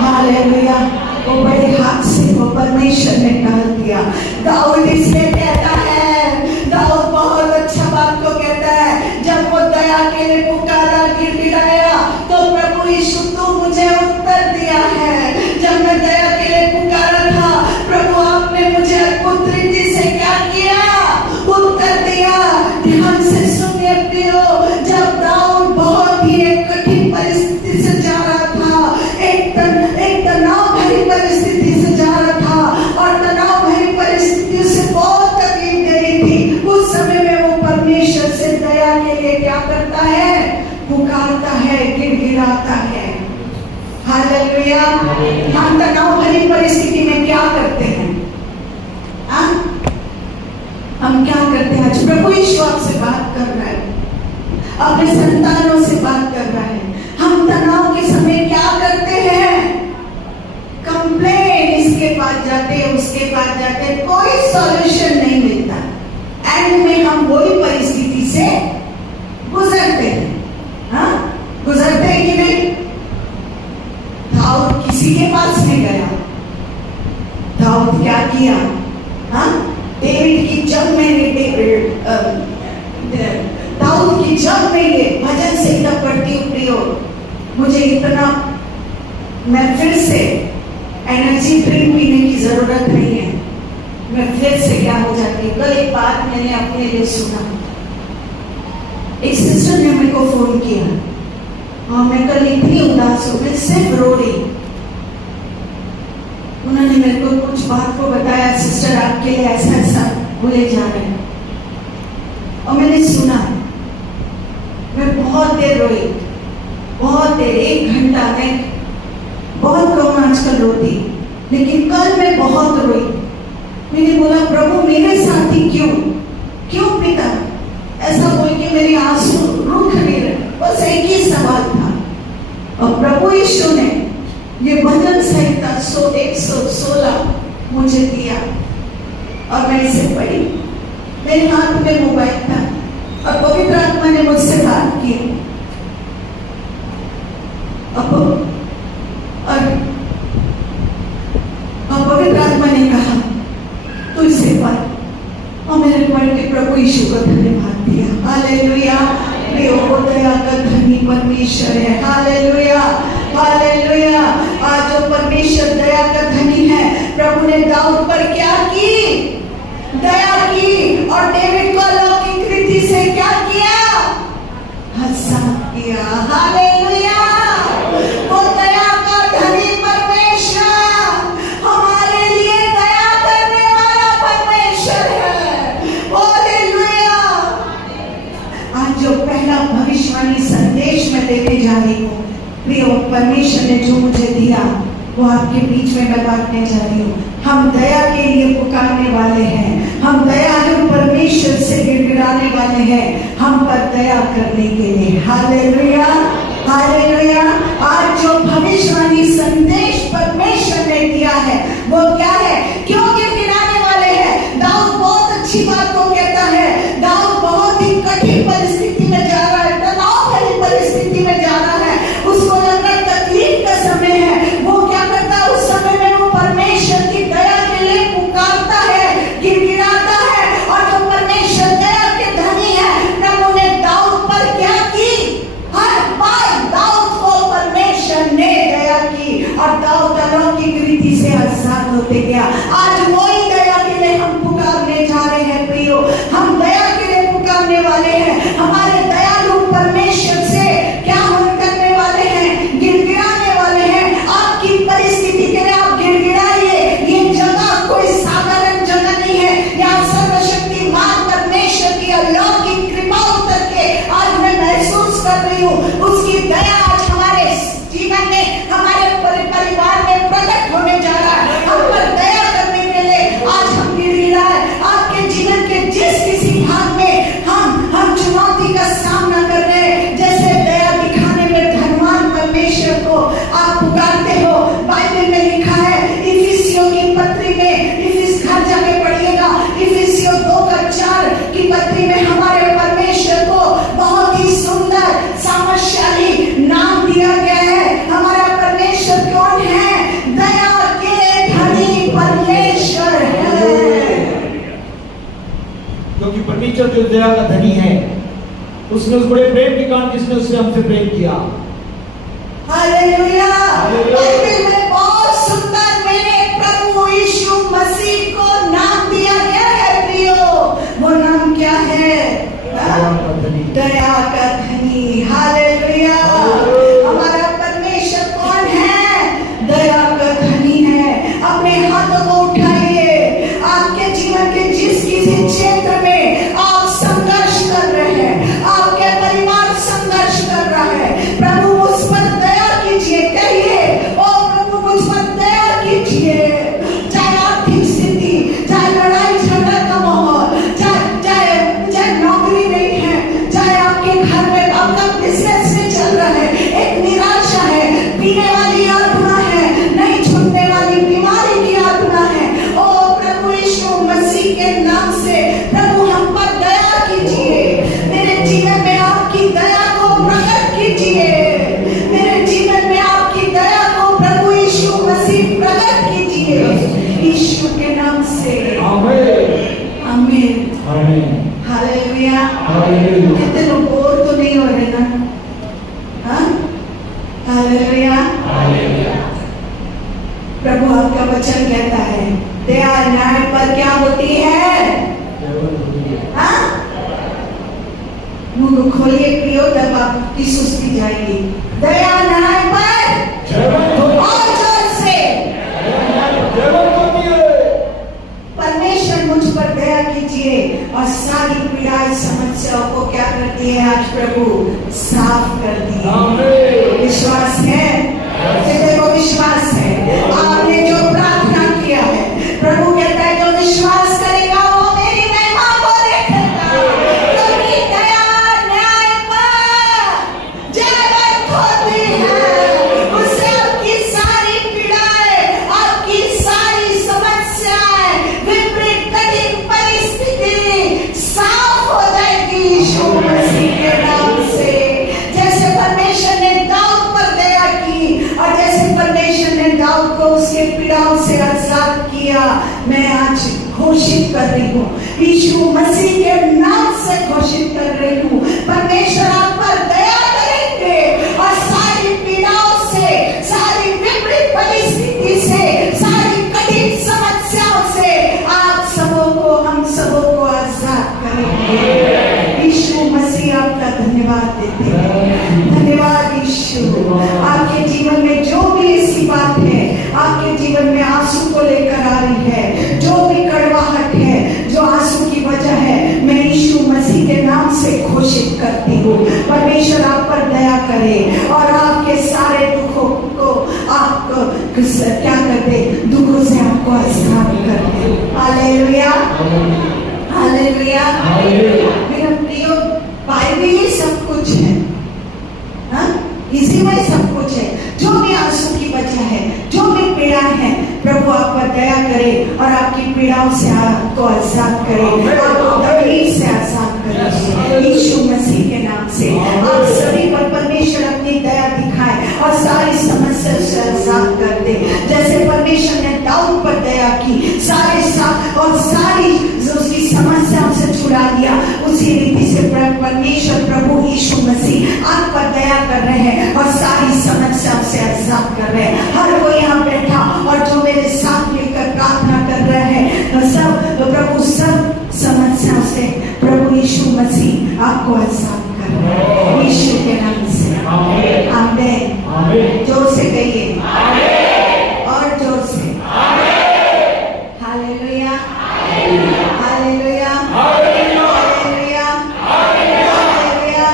hallelujah. वो बड़े हाथ से वो परमेश्वर ने टाल दिया। दाऊद इसलिए कहता है, दाऊद बहुत अच्छा बात को कहता है, जब वो दया के लिए पुकारा गिड़गिड़ाया तो प्रभु यीशु तू मुझे उत्तर दिया है। जब मैं दया के लिए पुकारा था, प्रभु आपने मुझे अद्भुत रीति से क्या किया? उत्तर दिया। ध्यान से सुनिए प्रियो, जब दाऊद बहुत ही एक कठिन परिस्थिति से जा रहा था, एक तनाव भरी परिस्थिति से जा रहा था, और तनाव भरी परिस्थिति से बहुत तकलीफ दे रही थी, उस समय में वो परमेश्वर से दया के लिए क्या करता है? पुकारता है, गिड़गिड़ाता है। हालेलुया। हम तनाव भरी परिस्थिति में क्या करते हैं? हम क्या करते हैं? आज प्रभु यीशु आपसे बात कर रहा है, अपने संतानों से बात कर रहा है। हम तनाव के समय क्या करते हैं? कंप्लेन, इसके पास जाते, उसके पास जाते, कोई सॉल्यूशन नहीं मिलता। एंड में हम वही परिस्थिति से गुजरते हैं। हाँ, गुजरते हैं कि नहीं? दाऊद किसी के पास नहीं गया। दाऊद क्या किया? हाँ, डेविड की जब मैंने दाऊद की जब मैं ये भजन संहिता पढ़ती हूँ प्रियो, मुझे इतना, मैं फिर से एनर्जी ड्रिंक पीने की जरूरत नहीं है, मैं फिर से क्या हो जाती हूँ। कल एक बात मैंने अपने लिए सुना, एक सिस्टर ने मेरे को फोन किया और मैं कल इतनी उदास हो गई, सिर्फ रो रही। उन्होंने मेरे को कुछ बात को बताया, सिस्टर आपके लिए ऐसा ऐसा बोले जा रहे हैं, और मैंने सुना। मैं बहुत देर रोई, बहुत देर, 1 घंटा। मैं बहुत कम आजकल रोती, लेकिन कल मैं बहुत रोई। मैंने बोला प्रभु मेरे साथ ही क्यों पिता, ऐसा बोल के मेरे आंसू रुक नहीं रहे। बस एक ही सवाल था, और प्रभु यीशु ने ये भजन संहिता 116 मुझे दिया और मैं इसे पढ़ी। मेरे हाथ में मोबाइल था और पवित्र आत्मा ने मुझसे बात की। और पवित्र आत्मा ने कहा तू इसे पढ़, और मैंने पढ़ के प्रभु यीशु का धन्यवाद दिया। हालेलुया। वो दया का धनी परमेश्वर है। Hallelujah, hallelujah. आज जो परमेश्वर दया का धनी है, प्रभु ने दाऊद पर क्या की? दया की, और डेविड को अलौकिक रीति से क्या किया? हंसा किया। हालेलुया। वो दया का धनी परमेश्वर हमारे लिए दया करने वाला परमेश्वर है। हालेलुया। आज जो पहला भविष्यवाणी संदेश में देने जा रही हूँ, प्रिय, परमेश्वर ने जो मुझे दिया वो आपके बीच में मैं बांटने जा रही हूँ। हम दया के लिए पुकारने वाले हैं, हम दयालु परमेश्वर से गिड़गिड़ाने वाले हैं, हम पर दया करने के लिए। Hallelujah, hallelujah. आज जो भविष्यवाणी संदेश परमेश्वर ने दिया है वो क्या है? क्यों गिड़गिड़ाने वाले हैं? दाऊद बहुत अच्छी बात को कहता है। दाऊद बहुत ही कठिन परिस्थिति में जा रहा है, तनाव भरी परिस्थिति में जा रहा है, उसको लग रहा है तकलीफ का समय है। वो क्या करता है उस समय में? वो परमेश्वर की दया के लिए पुकारता है, गिड़गिड़ाता है। और जो परमेश्वर दया के धनी है, प्रभु ने दाऊद पर क्या की? हर बार दाऊद को परमेश्वर ने दया की, और दाऊद अलौकिक रीति से आजाद होते गया। आज वही दया के लिए हम पुकारने जा रहे हैं प्रियो, हम दया के लिए पुकारने वाले हैं। हमारे दयालु परमेश्वर से क्या हम करने वाले हैं? गिड़गिड़ाने वाले हैं। आपकी परिस्थिति के लिए आप गिड़गिड़ाइए। ये जगह कोई साधारण जगह नहीं है, यहाँ सर्वशक्तिमान परमेश्वर की अलौकिक कृपा उतर के आज मैं महसूस कर रही हूँ। उसकी दया आज हमारे जीवन में, हमारे परिवार में प्रकट होने जा रहा है। हम पर दया करने के लिए आज हम गिड़गिड़ाए। आपके जीवन के जिस किसी भाग में हम चुनौती का सामना कर रहे हैं, जैसे दया दिखाने में धनवान परमेश्वर को आप पुकारते हो। बाइबल में लिखा है इफिसियों की पत्री में, इफिस घर जाके पढ़िएगा, इफिसियों 2:4 की पत्री में हमारे परमेश्वर को बहुत ही सुंदर सामर्थशाली नाम दिया गया है। हमारा परमेश्वर कौन है? दया के धनी परमेश्वर है। क्योंकि परमेश्वर जो दया का धनी है, उसने उस बड़े प्रेम के कारण जिसने उसने हमसे प्रेम किया। हालेलुया। बाइबल में बहुत सुंदर मेरे प्रभु यीशु मसीह को नाम दिया गया है प्रियो। वो नाम क्या है? दया का धनी। हालेलुया। हमारा परमेश्वर कौन है? दया का धनी है। अपने हाथों को उठाइए। आपके जीवन के जिस किसी क्षेत्र में आप संघर्ष कर रहे हैं, आपके परिवार संघर्ष कर रहा है, प्रभु उस पर दया कीजिए। कहिए ओ प्रभु मुझ पर दया कीजिए। चाहे आर्थिक स्थिति, चाहे लड़ाई झगड़ा का माहौल, चाहे नौकरी नहीं है, चाहे आपके घर में हालेलुया। कितने लोग बोर तो नहीं हो रहे ना? हाँ, हालेलुया। प्रभु आपका वचन कहता है दया न्याय पर क्या होती है? हाँ? मुंह खोलिए प्रियो, तब आपकी सुस्ती जाएगी। दया न्याय पर और जोर से। परमेश्वर मुझ पर दया कीजिए और सारी पीड़ाएं समस्याओं को क्या करती है आज प्रभु साफ कर दी। विश्वास है? देखो विश्वास है। आपने जो प्रार्थना किया है, प्रभु कहता है जो विश्वास करेगा वो मेरी महिमा को देखेगा। क्योंकि दया न्याय पर जयवंत होती है। उससे आपकी सारी पीड़ाएं, आपकी सारी समस्याएं, विपरीत कठिन परिस्थिति साफ हो जाएगी यीशु मसीह के नाम से। जैसे परमेश्वर ने दाऊद पर दया की और जैसे परमेश्वर ने दाऊद को उसके पीड़ाओं से आजाद किया, मैं आज घोषित कर रही हूँ, यीशु मसीह के नाम से घोषित कर रही हूँ, परमेश्वर आप पर दया करेंगे और सारी पीड़ाओं से, सारी विपरीत परिस्थिति से, सारी कठिन समस्याओं से आप सबों को, हम सबों को आजाद करेंगे। यीशु मसीह आपका धन्यवाद देते हैं। धन्यवाद यीशु। आपके जीवन में जो भी ऐसी बात है, आपके जीवन में आंसू को लेकर आ रही है, जो भी कड़वाहट है, जो आंसू की वजह है, मैं यीशु मसीह के नाम से घोषित करती हूँ, परमेश्वर आप पर दया करे और आपके सारे दुखों को आपको क्या कर दे, दुखों से आपको आजाद कर दे। Hallelujah, hallelujah. मेरा प्रियो, बाइबल ही सब कुछ है। हाँ? इसी में सब कुछ है। जो भी आंसू की वजह है, जो भी पीड़ा है, प्रभु आप पर दया करे और आपकी पीड़ाओं से आपको आजाद करे, आपको तकलीफ से आजाद करे यीशु मसीह के नाम से। आप सभी पर परमेश्वर अपनी दया दिखाए और सारी समस्या से आजाद कर दे। जैसे परमेश्वर ने दाऊद पर दया की, सारे और सारी उसकी समस्याओं से छुड़ा दिया, उसी रीति से परमेश्वर प्रभु यीशु मसीह आप पर दया कर रहे हैं और सारी समस्याओं से आजाद कर रहे हैं। हर कोई यहाँ बैठा और जो मेरे साथ मिलकर प्रार्थना कर रहे हैं, तो प्रभु सब समस्याओं से प्रभु यीशु मसीह आपको आजाद कर रहे हैं यीशु के नाम से। आमीन। जोर से कहिए और जोर से। Hallelujah, hallelujah, hallelujah, hallelujah.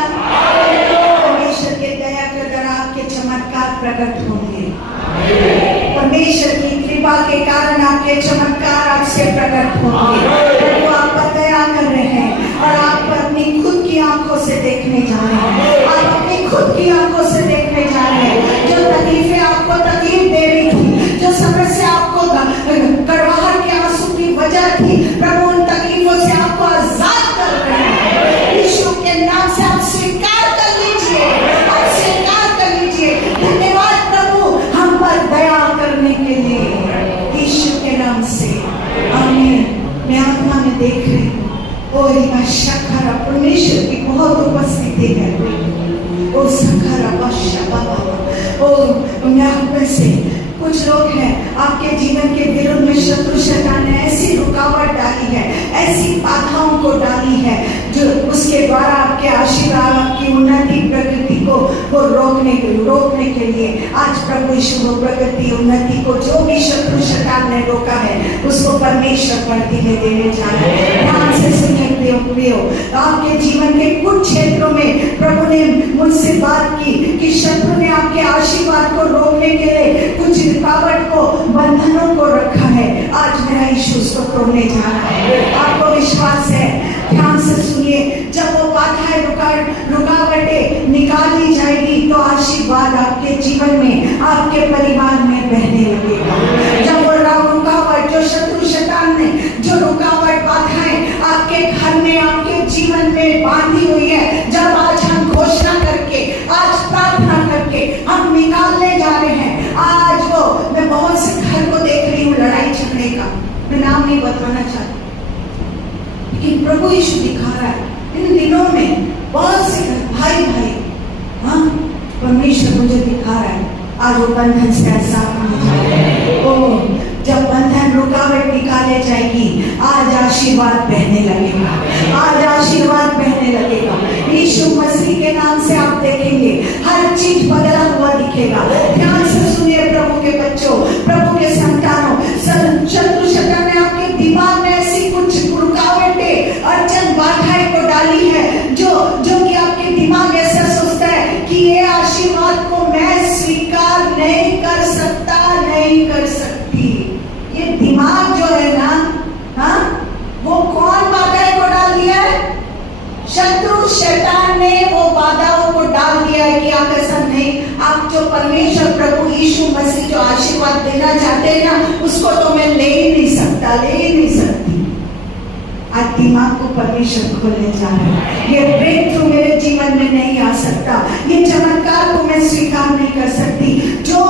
परमेश्वर के दया कर आपके चमत्कार प्रकट होंगे। परमेश्वर की कृपा के कारण आपके चमत्कार आपसे प्रकट होंगे। वो आप पर दया कर रहे हैं और आप अपनी खुद की आंखों से देखने जा रहे हैं। आप अपनी खुद की आंखों से देखने जा रहे हैं। जो तकलीफें आपको तकलीफ दे रही थी, जो समस्या आपको कड़वाहट के आंसू की वजह थी, प्रभु उन तकलीफों से आपको आजाद कर रहे हैं यीशु के नाम से। आप स्वीकार कर लीजिए, आप स्वीकार कर लीजिए। धन्यवाद प्रभु हम पर दया करने के लिए यीशु के नाम से। आमीन। मैं आत्मा में देख रही हूँ और शखरा परमेश्वर की बहुत उपस्थिति है। ओ सखरा बाबा, ओ मैं से कुछ लोग हैं आपके जीवन के विरुद्ध में शत्रु शैतान ने ऐसी रुकावट डाली है, ऐसी बाधाओं को डाली है, जो उसके द्वारा आपके आशीर्वाद, आपकी उन्नति, प्रगति को रोकने के लिए आज प्रभु यीशु प्रगति, उन्नति को जो भी शत्रु शैतान ने रोका है, उसको परमेश्वर बढ़ती में देने जा रहे हैं। ध्यान से सुनिए प्रियो, आपके जीवन के कुछ क्षेत्रों में प्रभु ने मुझसे बात की कि शत्रु ने आपके आशीर्वाद को रोकने के लिए कुछ रुकावट को, बंधनों को रखा है। आज मेरा यीशु उसको तोड़ने जा रहा है। आपको विश्वास है? ध्यान से सुनिए। जब वो बाधाएं, रुकावटें निकाली जाएगी तो आशीर्वाद आपके जीवन में, आपके परिवार में बहने लगेगा। जब वो रुकावट, जो शत्रु शैतान ने जो रुकावट, बाधाएं आपके घर में, आपके जीवन में बांधी हुई है, जब आज हम घोषणा करके, आज प्रार्थना करके हम निकालने जा रहे हैं। आज वो, मैं बहुत से घर को देख रही हूँ लड़ाई झगड़े का, मैं नाम नहीं बताना चाहती, लेकिन प्रभु यीशु दिखा रहा है इन दिनों में बहुत से भाई हाँ, परमेश्वर मुझे दिखा रहा है आज वो बंधन से आजाद हो जाए। ओ जब बंधन रुकावट निकाले जाएगी, आज आशीर्वाद बहने लगेगा, आज आशीर्वाद बहने लगेगा। यीशु मसीह के नाम से आप देखेंगे हर चीज बदला हुआ दिखेगा। ध्यान से सुनिए प्रभु के बच्चों, प्रभु के संतानों, शत्रु शैतान ने आपके दिमाग में ऐसी कुछ रुकावटें, अड़चन, बाधाएं को डाली है जो कि आपके दिमाग ऐसा सोचता है कि ये आशीर्वाद को मैं स्वीकार नहीं कर सकता, नहीं कर सकती। ये दिमाग जो है ना, हाँ, वो कौन बाधाएं को डाल दिया है? शत्रु शैतान ने वो बाधाओं को डाल दिया है कि आप ऐसा नहीं, आप जो परमेश्वर प्रभु यीशु मसीह जो आशीर्वाद देना चाहते हैं ना, उसको तो मैं ले ही नहीं सकता, ले ही नहीं सकती। आज दिमाग को परमेश्वर खोलने जा रहा है। ये ब्रेक थ्रू मेरे जीवन में नहीं आ सकता, ये चमत्कार को मैं स्वीकार नहीं कर सकती। जो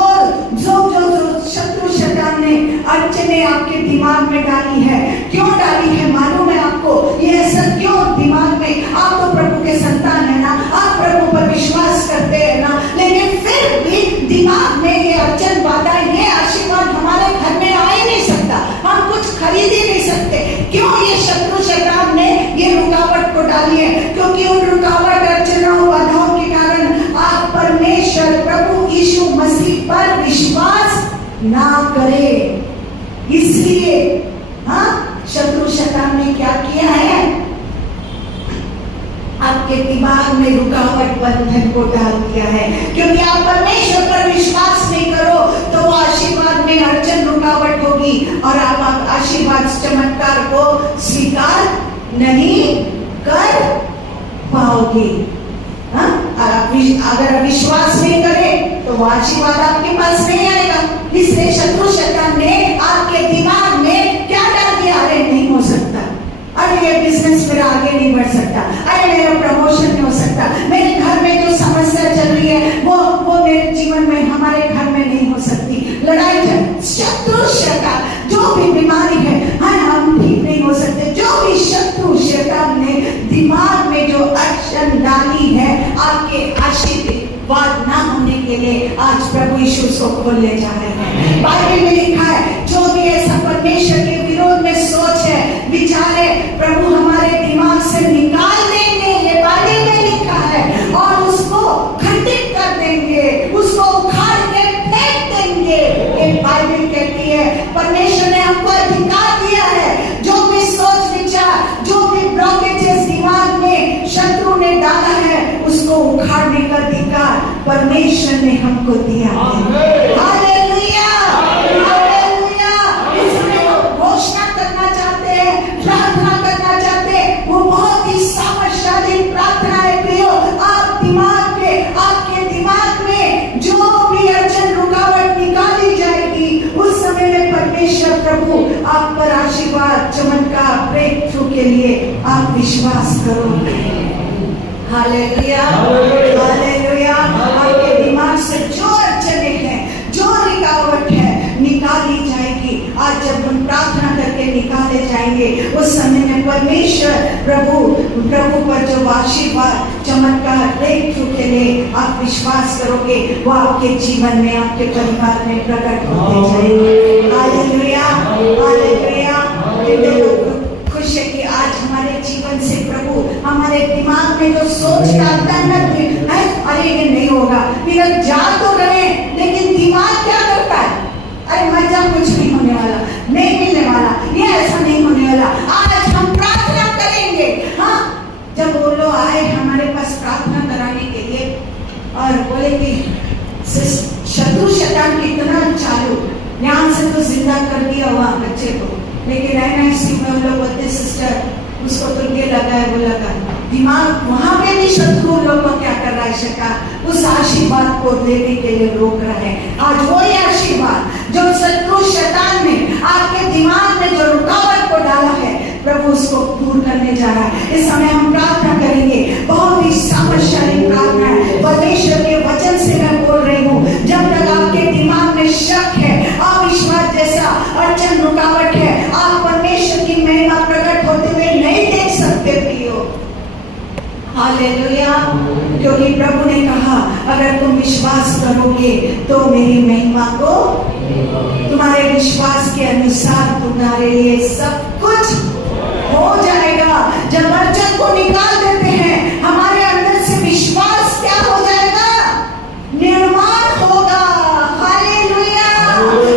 शत्रु शैतान ने अड़चने आपके दिमाग में डाली है, क्यों डाली है मालूम है आपको? ये ऐसा क्यों दिमाग में? आप तो प्रभु के संतान है ना, आप प्रभु पर विश्वास करते हैं ना, लेकिन फिर भी दिमाग में ये अड़चन, बाधा, ये आशीर्वाद हमारे घर में आ ही नहीं सकता, हम कुछ खरीद ही नहीं सकते। क्यों? ये शत्रु शैतान ने ये रुकावट को डाली है, क्योंकि उन रुकावट, अड़चनों, बाधाओं के कारण आप परमेश्वर प्रभु यीशु मसीह पर विश्वास ना करे। इसलिए हाँ, शत्रु शैतान ने क्या किया है? आपके दिमाग में रुकावट, बंधन को डाल दिया है। क्योंकि आप परमेश्वर पर विश्वास नहीं करो तो वो आशीर्वाद में अड़चन, रुकावट होगी और आप आशीर्वाद, चमत्कार को स्वीकार नहीं कर पाओगे। हाँ? अगर विश्वास नहीं करें तो वो आशीर्वाद आपके पास नहीं आएगा। इसलिए शत्रु शैतान ने आपके दिमाग में क्या डाल दिया? अरे नहीं हो सकता, अरे ये बिजनेस मेरा आगे नहीं बढ़ सकता, अरे मेरा प्रमोशन नहीं हो सकता, मेरे घर में जो समस्या चल रही है वो मेरे जीवन में, हमारे घर में नहीं हो सकती। लड़ाई शत्रु शैतान, जो भी बीमारी है, हाँ, हम ठीक नहीं हो सकते। जो भी शत्रु शैतान ने दिमाग में जो अड़चन डाली है आपके आशीर्वाद ना होने के लिए, आज प्रभु यीशु उसको खोलने जा रहे हैं। बाइबल में लिखा है जो भी ऐसा परमेश्वर के विरोध में सोच है, विचार है, प्रभु हमारे दिमाग से निकाल देंगे। ये बाइबल में लिखा है, और उसको खंडित कर देंगे, उसको उखाड़ के फेंक देंगे। ये बाइबल कहती है परमेश्वर ने हमको अधिकार दिया है, जो भी सोच विचार, जो भी ब्लॉकेजेस दिमाग में शत्रु ने डाला है, उसको उखाड़ने का अधिकार परमेश्वर ने हमको दिया है। Hallelujah, hallelujah. इसमें वो घोषणा करना चाहते हैं, प्रार्थना करना चाहते हैं, वो बहुत ही सामर्थ्यशाली प्रार्थना है प्रियो। आप दिमाग के, आपके दिमाग में जो भी अड़चन, रुकावट निकाली जाएगी, उस समय में परमेश्वर प्रभु आप पर आशीर्वाद, चमत्कार, ब्रेक थ्रू के लिए आप विश्वास करोगे। Hallelujah, hallelujah. आपके दिमाग से जो अड़चने हैं, जो रुकावट है, निकाली जाएगी। आज जब हम प्रार्थना करके निकाले जाएंगे, उस समय में परमेश्वर प्रभु पर जो आशीर्वाद, चमत्कार, ब्रेक थ्रू के लिए आप विश्वास करोगे, वो आपके जीवन में, आपके परिवार में प्रकट होते जाएंगे। Hallelujah, hallelujah. खुश है कि आज हमारे जीवन से प्रभु हमारे दिमाग में जो सोच का तन्नत है, अरे ये नहीं होगा, मेरा जा तो रहे, लेकिन दिमाग क्या करता है? अरे मजा कुछ नहीं होने वाला, नहीं मिलने वाला, ये ऐसा नहीं होने वाला। आज हम प्रार्थना करेंगे। हाँ, जब वो लोग आए हमारे पास प्रार्थना कराने के लिए और बोले कि शत्रु शैतान कितना चालू, यहाँ से तो जिंदा कर दिया हुआ बच्चे को, लेकिन NIC में लोग बोलते सिस्टर उसको तो ये लगा है, वो लगा। दिमाग वहां पे भी शत्रु लोग को क्या कर रहा है? शैतान उस आशीर्वाद को देने के लिए रोक रहा है। आज वही आशीर्वाद जो शत्रु शैतान ने आपके दिमाग में जो रुकावट को डाला है, प्रभु उसको दूर करने जा रहा है। इस समय हम प्रार्थना करेंगे, बहुत ही सामर्थ्यशाली प्रार्थना है। परमेश्वर के वचन से मैं बोल रही हूँ, जब तक आपके दिमाग में शक है, अविश्वास जैसा अड़चन, रुकावट है, आप परमेश्वर की महिमा प्रकट होते हुए नहीं देख सकते प्रियो। हालेलुया। क्योंकि प्रभु ने कहा अगर तुम विश्वास करोगे तो मेरी महिमा को, तुम्हारे विश्वास के अनुसार तुम्हारे लिए सब कुछ हो जाएगा। जब वचन को निकाल देते हैं हमारे अंदर से विश्वास क्या हो जाएगा? निर्माण होगा। हालेलुया।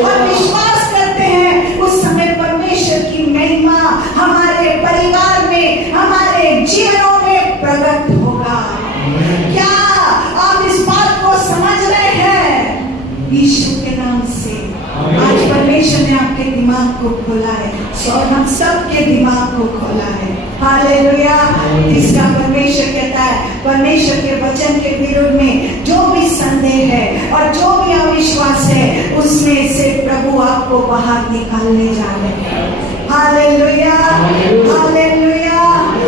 और विश्वास करते हैं उस समय परमेश्वर की महिमा हमारे परिवार में, हमारे जीवनों में प्रकट होगा। क्या आप इस बात को समझ रहे हैं? यीशु के नाम से आज परमेश्वर ने आपके दिमाग को खोला है और हम सबके दिमाग को खोला है। हालेलुया। इसका परमेश्वर कहता है परमेश्वर के वचन के विरुद्ध में जो भी संदेह है और जो भी अविश्वास है उसमें से प्रभु आपको बाहर निकालने जा रहे हैं। हालेलुया। हालेलुया।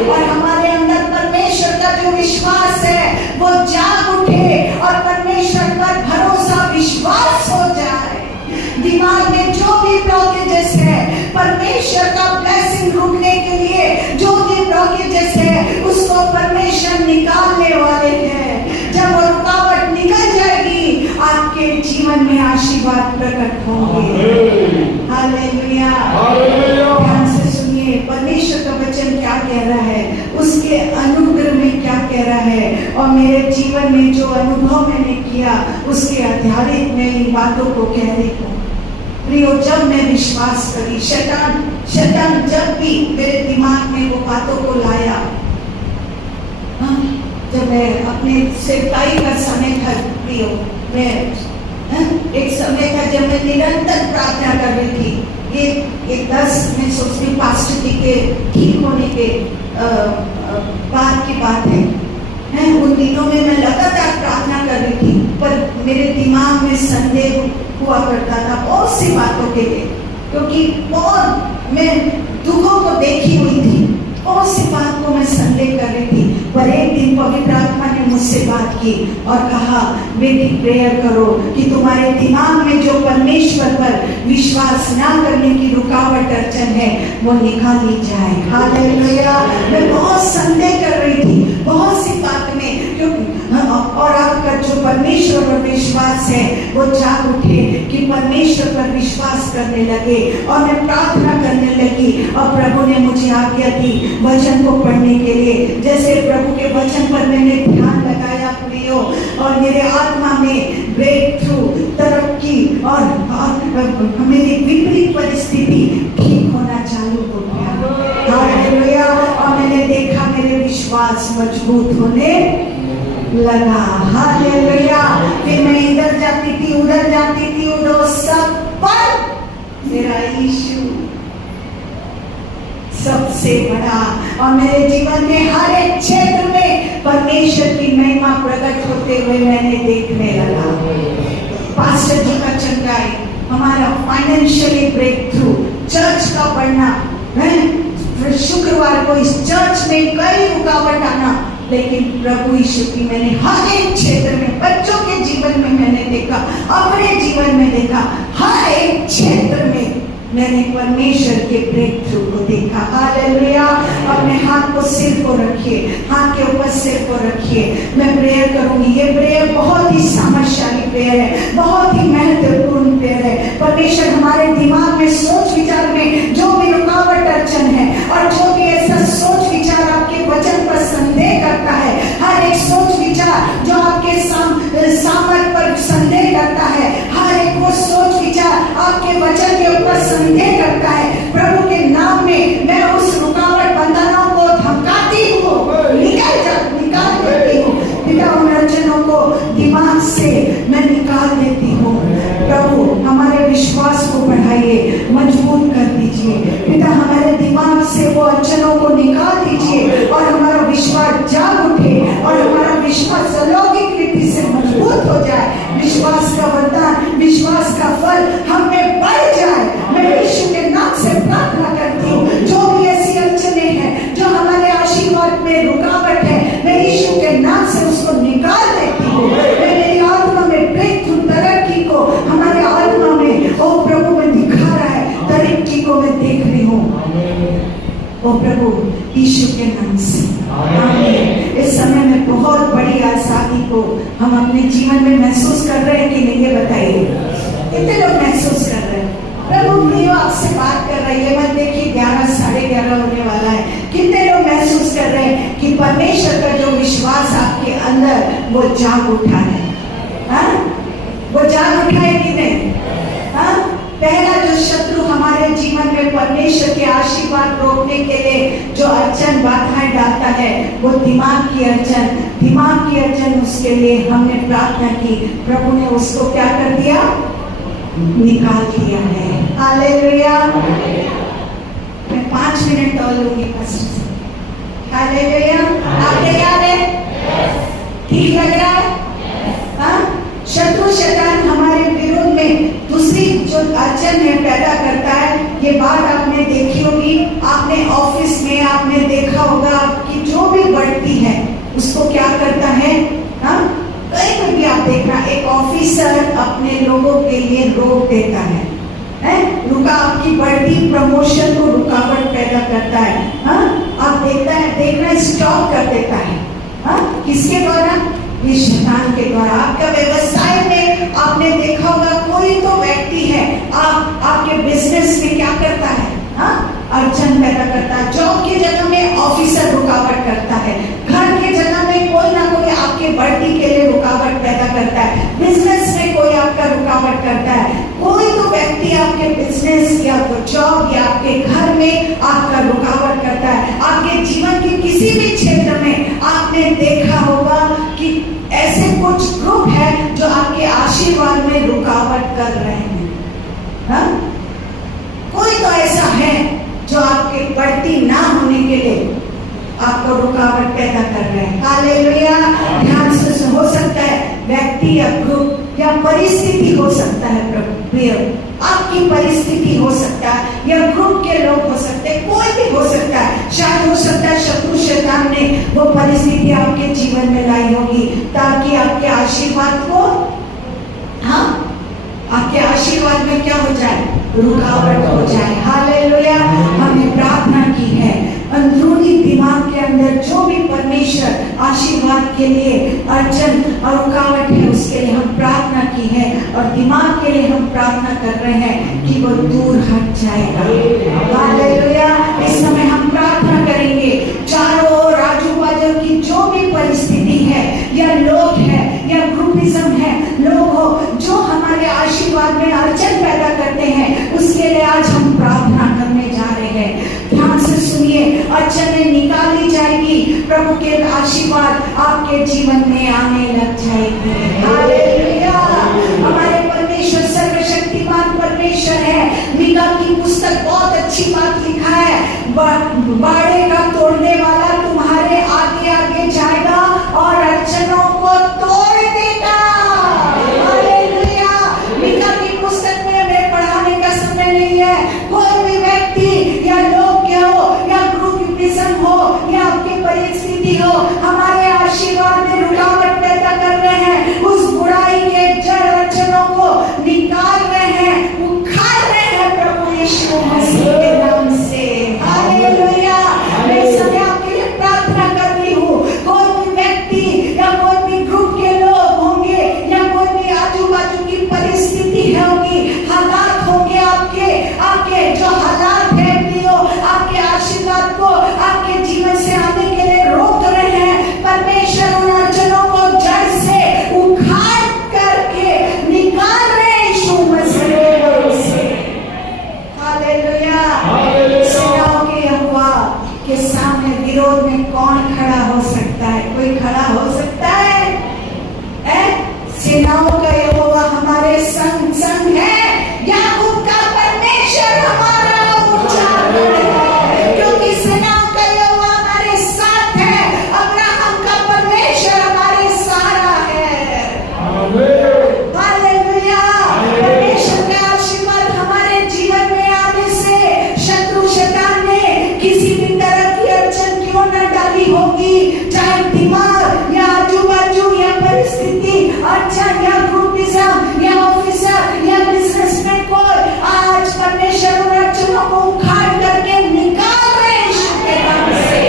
और हमारे अंदर परमेश्वर का जो विश्वास है वो जाग उठे और परमेश्वर पर भरोसा विश्वास हो जाए। दिमाग में जो भी ब्लॉकेजेस है परमेश्वर का ब्लेसिंग रुकने के लिए जो भी ब्लॉकेजेस है उसको परमेश्वर निकालने वाले हैं। जब वो रुकावट निकल जाएगी आपके जीवन में आशीर्वाद प्रकट होंगे। हालेलुया। ध्यान से सुनिए परमेश्वर का वचन क्या कह रहा है, उसके अनुग्रह में क्या कह रहा है और मेरे जीवन में जो अनुभव मैंने किया उसके आधारित मैं इन बातों को कह रही हूँ। प्रियो, जब मैं विश्वास करी, शैतान जब भी मेरे दिमाग में वो बातों को लाया, जब मैं अपने सेवकाई का समय था प्रियो, मैं एक समय था जब मैं निरंतर प्रार्थना कर रही थी। ये एक 10 मैं सोचती पास्टर जी के ठीक होने के बाद की बात है। उन दिनों में मैं लगातार प्रार्थना कर रही थी पर मेरे दिमाग में संदेह हुआ करता था बहुत सी बातों के लिए, क्योंकि बहुत मैं दुखों को देखी हुई थी, बहुत सी बात को मैं संदेह कर रही थी। पर एक दिन पवित्र आत्मा ने मुझसे बात की और कहा बेटी प्रेयर करो कि तुम्हारे दिमाग में जो परमेश्वर पर विश्वास ना करने की रुकावट अड़चन है वो निकाली जाए। हालेलुया। मैं बहुत संदेह कर रही थी बहुत सी बात में, क्योंकि और आपका जो परमेश्वर पर विश्वास है वो जाग उठे कि परमेश्वर पर विश्वास करने लगे और मैं प्रार्थना करने लगी और प्रभु ने मुझे आज्ञा दी वचन को पढ़ने के लिए। जैसे प्रभु के वचन पर मैंने ध्यान लगाया प्रियो और मेरे आत्मा में ब्रेक थ्रू, तरक्की और मेरी विपरीत परिस्थिति ठीक होना चालू हो गया। हालेलुया। और मैंने देखा मेरे विश्वास मजबूत होने लगा। हालेलुया। फिर मैं इधर जाती थी उधर जाती थी, उधर सब पर मेरा यीशु सबसे बड़ा और मेरे जीवन में हर एक क्षेत्र में परमेश्वर की महिमा प्रकट होते हुए मैंने देखने लगा। पास्टर जी का चंगाई, हमारा फाइनेंशियली ब्रेक थ्रू, चर्च का बढ़ना, शुक्रवार को इस चर्च में कई रुकावट आना, लेकिन प्रभु यीशु की मैंने हर एक क्षेत्र में, बच्चों के जीवन में मैंने देखा, अपने जीवन में देखा, हर एक क्षेत्र में मैंने परमेश्वर के ब्रेक थ्रू को देखा। हालेलुया। अपने हाथ को सिर को रखिए, हाथ के ऊपर सिर को रखिए। मैं प्रेयर करूंगी। ये प्रेयर बहुत ही सामर्थ्यशाली प्रेयर है, बहुत ही महत्वपूर्ण प्रेयर है। परमेश्वर हमारे दिमाग में, सोच विचार में जो भी रुकावट अड़चन है और जो भी ऐसा सोच विचार आपके वचन पर संदेह करता है, हर एक सोच विचार जो आपके सामर्थ पर संदेह करता है, हर एक वो सोच विचार आपके वचन के ऊपर संदेह करता है, प्रभु के नाम में मैं उस रुकावट बंधनों को धमकाती हूँ, निकाल देती हूँ। पिता उन अड़चनों को दिमाग से मैं निकाल देती हूँ। प्रभु हमारे विश्वास को बढ़ाइए, मजबूत कर दीजिए। पिता हमारे दिमाग से वो अड़चनों को निकाल दीजिए और हमारा विश्वास जाग उठे वो जाग उठा है। हाँ? वो जाग उठा है कि नहीं? हाँ? पहला जो शत्रु हमारे जीवन में परमेश्वर के आशीर्वाद रोकने के लिए जो अड़चन बाधाएं डालता है, वो दिमाग की अड़चन उसके लिए हमने प्रार्थना की, प्रभु ने उसको क्या कर दिया? निकाल दिया है। हालेलुया। मैं 5 मिनट और लूंगी पास्टर से। हालेलुया। आप तैयार है? ठीक लग रहा है? हाँ? शत्रु शैतान हमारे विरोध में दूसरी जो अड़चन है पैदा करता है। ये बात आपने देखी होगी, आपने ऑफिस में आपने देखा होगा कि जो भी बढ़ती है उसको क्या करता है? हाँ? कहीं पर भी आप देखना, एक ऑफिसर अपने लोगों के लिए रोक देता है, रुका आपकी बढ़ती प्रमोशन को रुकावट पैदा करता है। हाँ? आप देखना स्टॉप कर देता है। हाँ? किसके द्वारा? इस शैतान के द्वारा। आपका व्यवसाय में आपने देखा होगा कोई तो व्यक्ति है, आपके बिजनेस में क्या करता है? हाँ? अड़चन पैदा करता है। जॉब की जगह में ऑफिसर रुकावट करता है, घर की जगह में कोई ना कोई आपके बढ़ती के लिए रुकावट पैदा करता है, बिजनेस में कोई आपका रुकावट करता है। कोई तो व्यक्ति आपके बिजनेस या जॉब या आपके घर में आपका रुकावट करता है। आपके जीवन के किसी भी क्षेत्र में आपने देखा होगा कि ऐसे कुछ ग्रुप है जो आपके आशीर्वाद में रुकावट कर रहे हैं। हाँ? कोई तो ऐसा है जो आपके बढ़ती ना होने के लिए आपको रुकावट पैदा कर रहे हैं। हालेलुया। ध्यान से हो सकता है व्यक्ति या ग्रुप या परिस्थिति हो सकता है, प्रभु आपकी परिस्थिति हो सकता है या ग्रुप के लोग हो सकते हैं, कोई भी हो सकता है। शायद हो सकता है शत्रु शैतान ने वो परिस्थिति आपके जीवन में लाई होगी ताकि आपके आशीर्वाद को, हाँ, आपके आशीर्वाद में क्या हो जाए? रुकावट हो जाए। हालेलुया। हमने प्रार्थना की है, अंदरूनी दिमाग के अंदर जो भी परमेश्वर आशीर्वाद के लिए अड़चन और रुकावट है उसके लिए हम प्रार्थना की है, और दिमाग के लिए हम प्रार्थना कर रहे हैं कि वो दूर हट जाएगा। हालेलुया। इस समय हम प्रार्थना करेंगे, चारों ओर आजू बाजू की जो भी परिस्थिति है या लोग है या ग्रुपिज्म है, लोग हो जो हमारे आशीर्वाद में अड़चन पैदा करते हैं, उसके लिए आज हम प्रार्थना करने जा रहे हैं। ध्यान से सुनिए, अड़चनें निकाली जाएगी, प्रभु के आशीर्वाद आपके जीवन में आने लग जाएगी। हालेलुया। हमारे परमेश्वर सर्वशक्तिमान परमेश्वर है। मीका की पुस्तक बहुत अच्छी बात लिखा है, बाड़े का तोड़ने वाला तुम्हारे आगे आगे जाएगा और अड़चनों को तोड़ देगा। हालेलुया। मीका की पुस्तक में हमें पढ़ाने का समय नहीं है। कोई भी व्यक्ति या लोग क्या हो या ग्रुपिज्म हो या आपकी परिस्थिति हो, हमारे आशीर्वाद में रुकावट पैदा कर रहे हैं, उस बुराई के जड़ अड़चनों को निकाल रहे हैं, उखाड़ रहे हैं प्रभु यीशु मसीह के नाम से। हालेलुया। मैं समय आपके लिए प्रार्थना कर रही हूँ। कोई भी व्यक्ति या कोई भी ग्रुप के लोग होंगे या कोई भी आजू बाजू की परिस्थिति होगी, हालात होंगे, आपके जो हालात है आपके आशीर्वाद को आपके जीवन से आने के लिए रोक रहे हैं, परमेश्वर उन अड़चनों को जड़ से उखाड़ करके निकाल रहे हैं यीशु मसीह के नाम से। हालेलुया। सेनाओं के यहोवा के सामने विरोध में कौन खड़ा हो सकता है? कोई खड़ा हो सकता है? सेनाओं का यहोवा हमारे संग संग है। याकूब का परमेश्वर हमारा उच्चारण है, क्योंकि सेनाओं का यहोवा हमारे साथ है। अब्राहम का परमेश्वर हमारे सहारा है। हालेलुया। परमेश्वर का आशीर्वाद हमारे जीवन में आने से शत्रु शैतान ने किसी भी तरह की अड़चन क्यों न डाली होगी, चाहे दिमाग या आजू बाजू या परिस्थिति, अड़चन या ग्रुपिज्म या ऑफिसर या बिजनेसमैन को, आज परमेश्वर उन अड़चनों को उखाड़ करके निकाल रहे हैं यीशु के नाम से।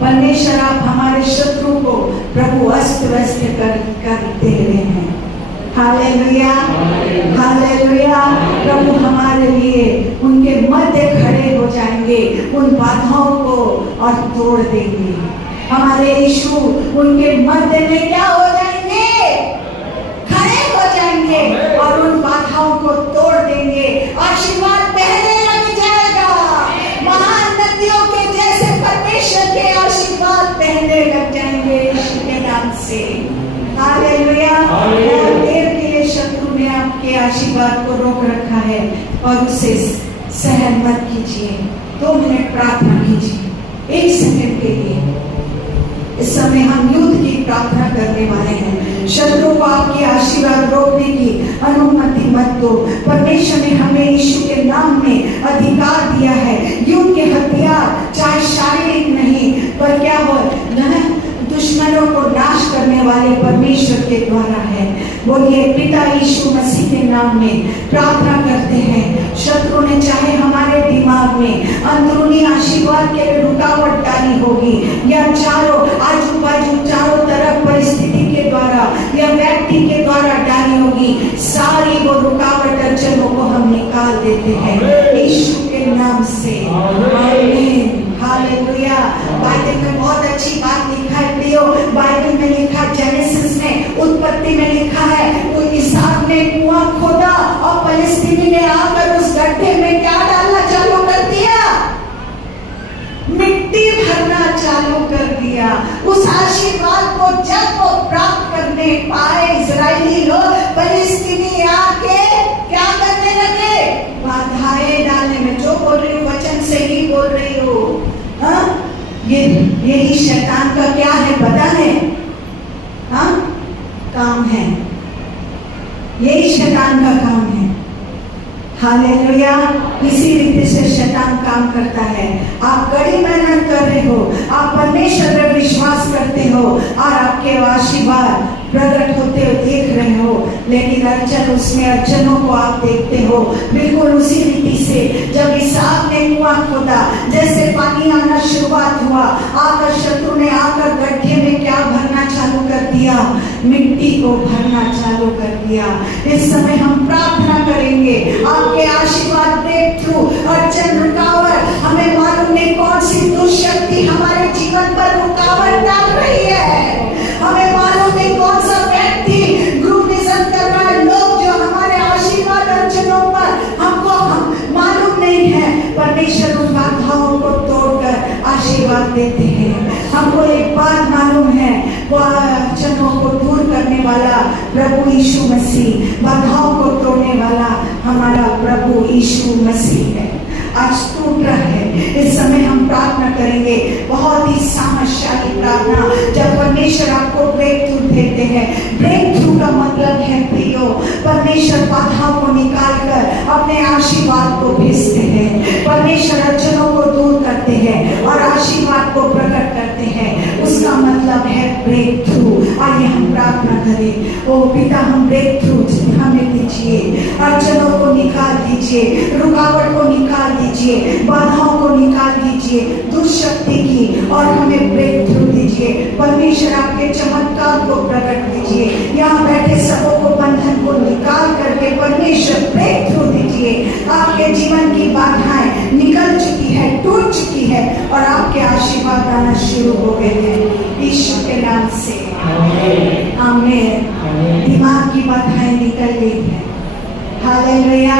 परमेश्वर आप हमारे शत्रु को प्रभु अस्त व्यस्त कर दे रहे हैं। हालेलुया। हालेलुया। प्रभु हमारे लिए उनके मध्य खड़े हो जाएंगे, उन बाधाओं को और तोड़ देंगे। हमारे यीशु उनके मध्य में क्या हो जाएंगे? खड़े हो जाएंगे और उन बाधाओं को तोड़ देंगे। आशीर्वाद बहने लग जाएगा। महान नदियों के जैसे परमेश्वर के आशीर्वाद बहने लग जाएंगे यीशु के नाम से। हालेलुया। और देर के लिए शत्रु ने आपके आशीर्वाद को रोक रखा है और उसे सहन मत कीजिए। 2 मिनट प्रार्थना कीजिए 1 सेकंड के लिए। इस समय हम युद्ध की प्रार्थना करने वाले हैं। शत्रु को आपके आशीर्वाद रोकने की अनुमति मत दो। परमेश्वर ने हमें यीशु के नाम में अधिकार दिया है। युद्ध के हथियार चाहे शारीरिक नहीं पर क्या हो दुश्मनों को नाश करने वाले परमेश्वर के द्वारा है। बोलिए पिता यीशु मसीह के नाम में प्रार्थना करते हैं। शत्रु ने चाहे हमारे दिमाग में अंदरूनी आशीर्वाद के लिए रुकावट डाली होगी या चारों आजू बाजू चारों तरफ परिस्थिति के द्वारा या व्यक्ति के द्वारा डाली होगी, सारी वो रुकावट अड़चनों को हम निकाल देते हैं यीशु के नाम से। आमीन। हालेलुया। बाइबल में बहुत अच्छी बात लिखा है प्रियो। बाइबल में लिखा, जेनेसिस में, उत्पत्ति में लिखा है, तो इसहाक ने कुआं खोदा और फलिस्तीनी ने आकर उस गड्ढे में क्या डालना चालू कर दिया? मिट्टी भरना चालू कर दिया। उस आशीर्वाद को जब वो प्राप्त करने पाए इजरायली लोग, फलिस्तीनी आके क्या करने लगे? बाधाएं डालने में। जो बोल रही हूँ वचन से ही बोल रही हूँ। यही शैतान का क्या है पता है? हाँ, काम है। यही शैतान का काम है। हालेलुया। इसी रीति से शैतान काम करता है। आप कड़ी मेहनत कर रहे हो, आप परमेश्वर पर विश्वास करते हो और आपके आशीर्वाद प्रकट होते हुए देख रहे हो, लेकिन अड़चन उसमें अड़चनों को आप देखते हो। बिल्कुल उसी रीति से जब इसहाक ने कुआं खोदा, जैसे पानी आना शुरुआत हुआ, आकर शत्रु ने आकर गड्ढे में क्या भरना चालू कर दिया? मिट्टी को भरना चालू कर दिया। इस समय हम प्रार्थना करेंगे आपके आशीर्वाद ब्रेक थ्रू, अड़चन रुकावट, हमें मालूम नहीं कौन सी दुष्शक्ति हमारे जीवन पर रुकावट डाल रही है। हमें मालूम नहीं कौन सा व्यक्ति ग्रुपिज्म कर रहा है, लोग जो हमारे आशीर्वाद अड़चनों पर हमको मालूम नहीं है। परमेश्वर उन बाधाओं को तोड़कर आशीर्वाद देते हैं। हमको एक बात मालूम है, वो अड़चनों को दूर करने वाला प्रभु यीशु मसीह, बाधाओं को तोड़ने वाला हमारा प्रभु यीशु मसीह है। आज टूट रहा है। इस समय हम प्रार्थना करेंगे, बहुत ही सामर्थ्यशाली प्रार्थना, जब परमेश्वर आपको ब्रेक थ्रू देते हैं। ब्रेक थ्रू का मतलब है प्रियो, परमेश्वर बाधाओं को निकालकर अपने आशीर्वाद को भेजते हैं। परमेश्वर अड़चनों को दूर करते हैं और आशीर्वाद को प्रकट करते हैं। उसका मतलब है ब्रेक थ्रू। आइए हम प्रार्थना करें। ओ पिता, हम ब्रेक थ्रू हमें दीजिए, अड़चनों को निकाल दीजिए, रुकावट को निकाल दीजिए, बाधाओं को निकाल दीजिए, दुष्शक्ति की, और हमें ब्रेक थ्रू दीजिए। परमेश्वर आपके चमत्कार को प्रकट दीजिए। यहाँ बैठे सबों को बंधन को निकाल करके परमेश्वर ब्रेक थ्रू दीजिए। आपके जीवन की बाधाएं निकल चुकी है, टूट चुकी है और आपके आशीर्वाद आना शुरू हो गए हैं यीशु के नाम से। आमीन। दिमाग की बाधाएं निकल गई है। हालेलुया।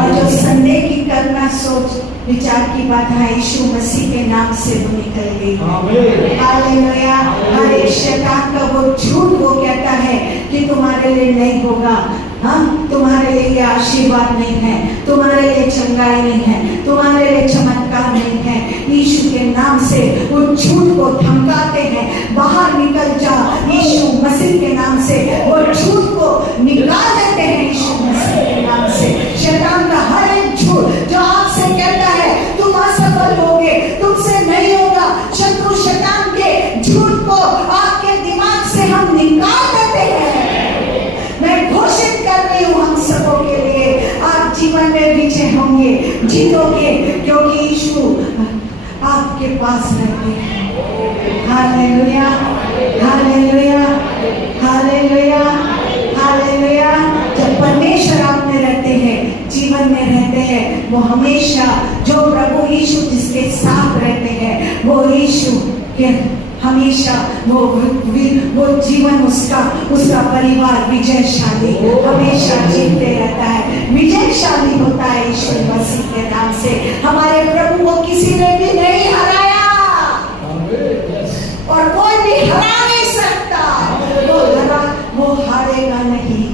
और जो संदेह की कल्पना, सोच विचार की बाधाएं यीशु मसीह के नाम से वो निकल गई। हालेलुया। हर एक शैतान का वो झूठ वो कहता है कि तुम्हारे लिए नहीं होगा, हम तुम्हारे लिए आशीर्वाद नहीं है, तुम्हारे लिए चंगाई नहीं है, तुम्हारे लिए चमत्कार नहीं है। यीशु के नाम से उस झूठ को धमकाते हैं, बाहर निकल जाओ यीशु मसीह के नाम से। वो झूठ को निकाल देते हैं यीशु मसीह के नाम से। शैतान का हर एक झूठ जो आपसे कहता है तुम असफल होगे, तुमसे नहीं होगा, शत्रु शैतान के झूठ को आपके दिमाग से हम निकाल देते हैं। मैं घोषित कर रही हूँ हम सबों के लिए, आप जीवन में विजय होंगे, जीतोगे, क्योंकि यीशु आपके पास रहते हैं। Hallelujah, hallelujah, hallelujah, hallelujah. जब परमेश्वर आप में रहते हैं, जीवन में रहते हैं, वो हमेशा जो प्रभु यीशु जिसके साथ रहते हैं, वो यीशु के हमेशा वो जीवन उसका परिवार विजयशाली हमेशा जीतते रहता है, विजयशाली होता है यीशु मसीह के नाम से। हमारे प्रभु को किसी ने भी नहीं हराया और कोई भी हरा नहीं सकता। वो हारेगा नहीं,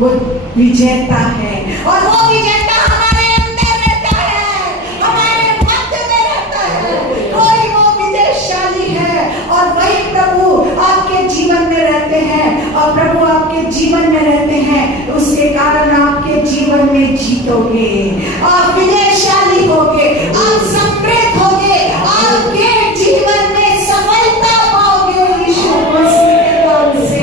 वो विजेता है और वो विजेता हमारे अंदर रहता है, हमारे मध्य में रहता है। कोई वो विजयशाली है और वही प्रभु आपके जीवन में रहते हैं और प्रभु आपके जीवन में रहते हैं, उसके कारण आपके जीवन में जीतोगे, आप विजयशाली होगे, आप समृद्ध होगे, आपके जीवन में सफलता पाओगे यीशु मसीह के नाम से।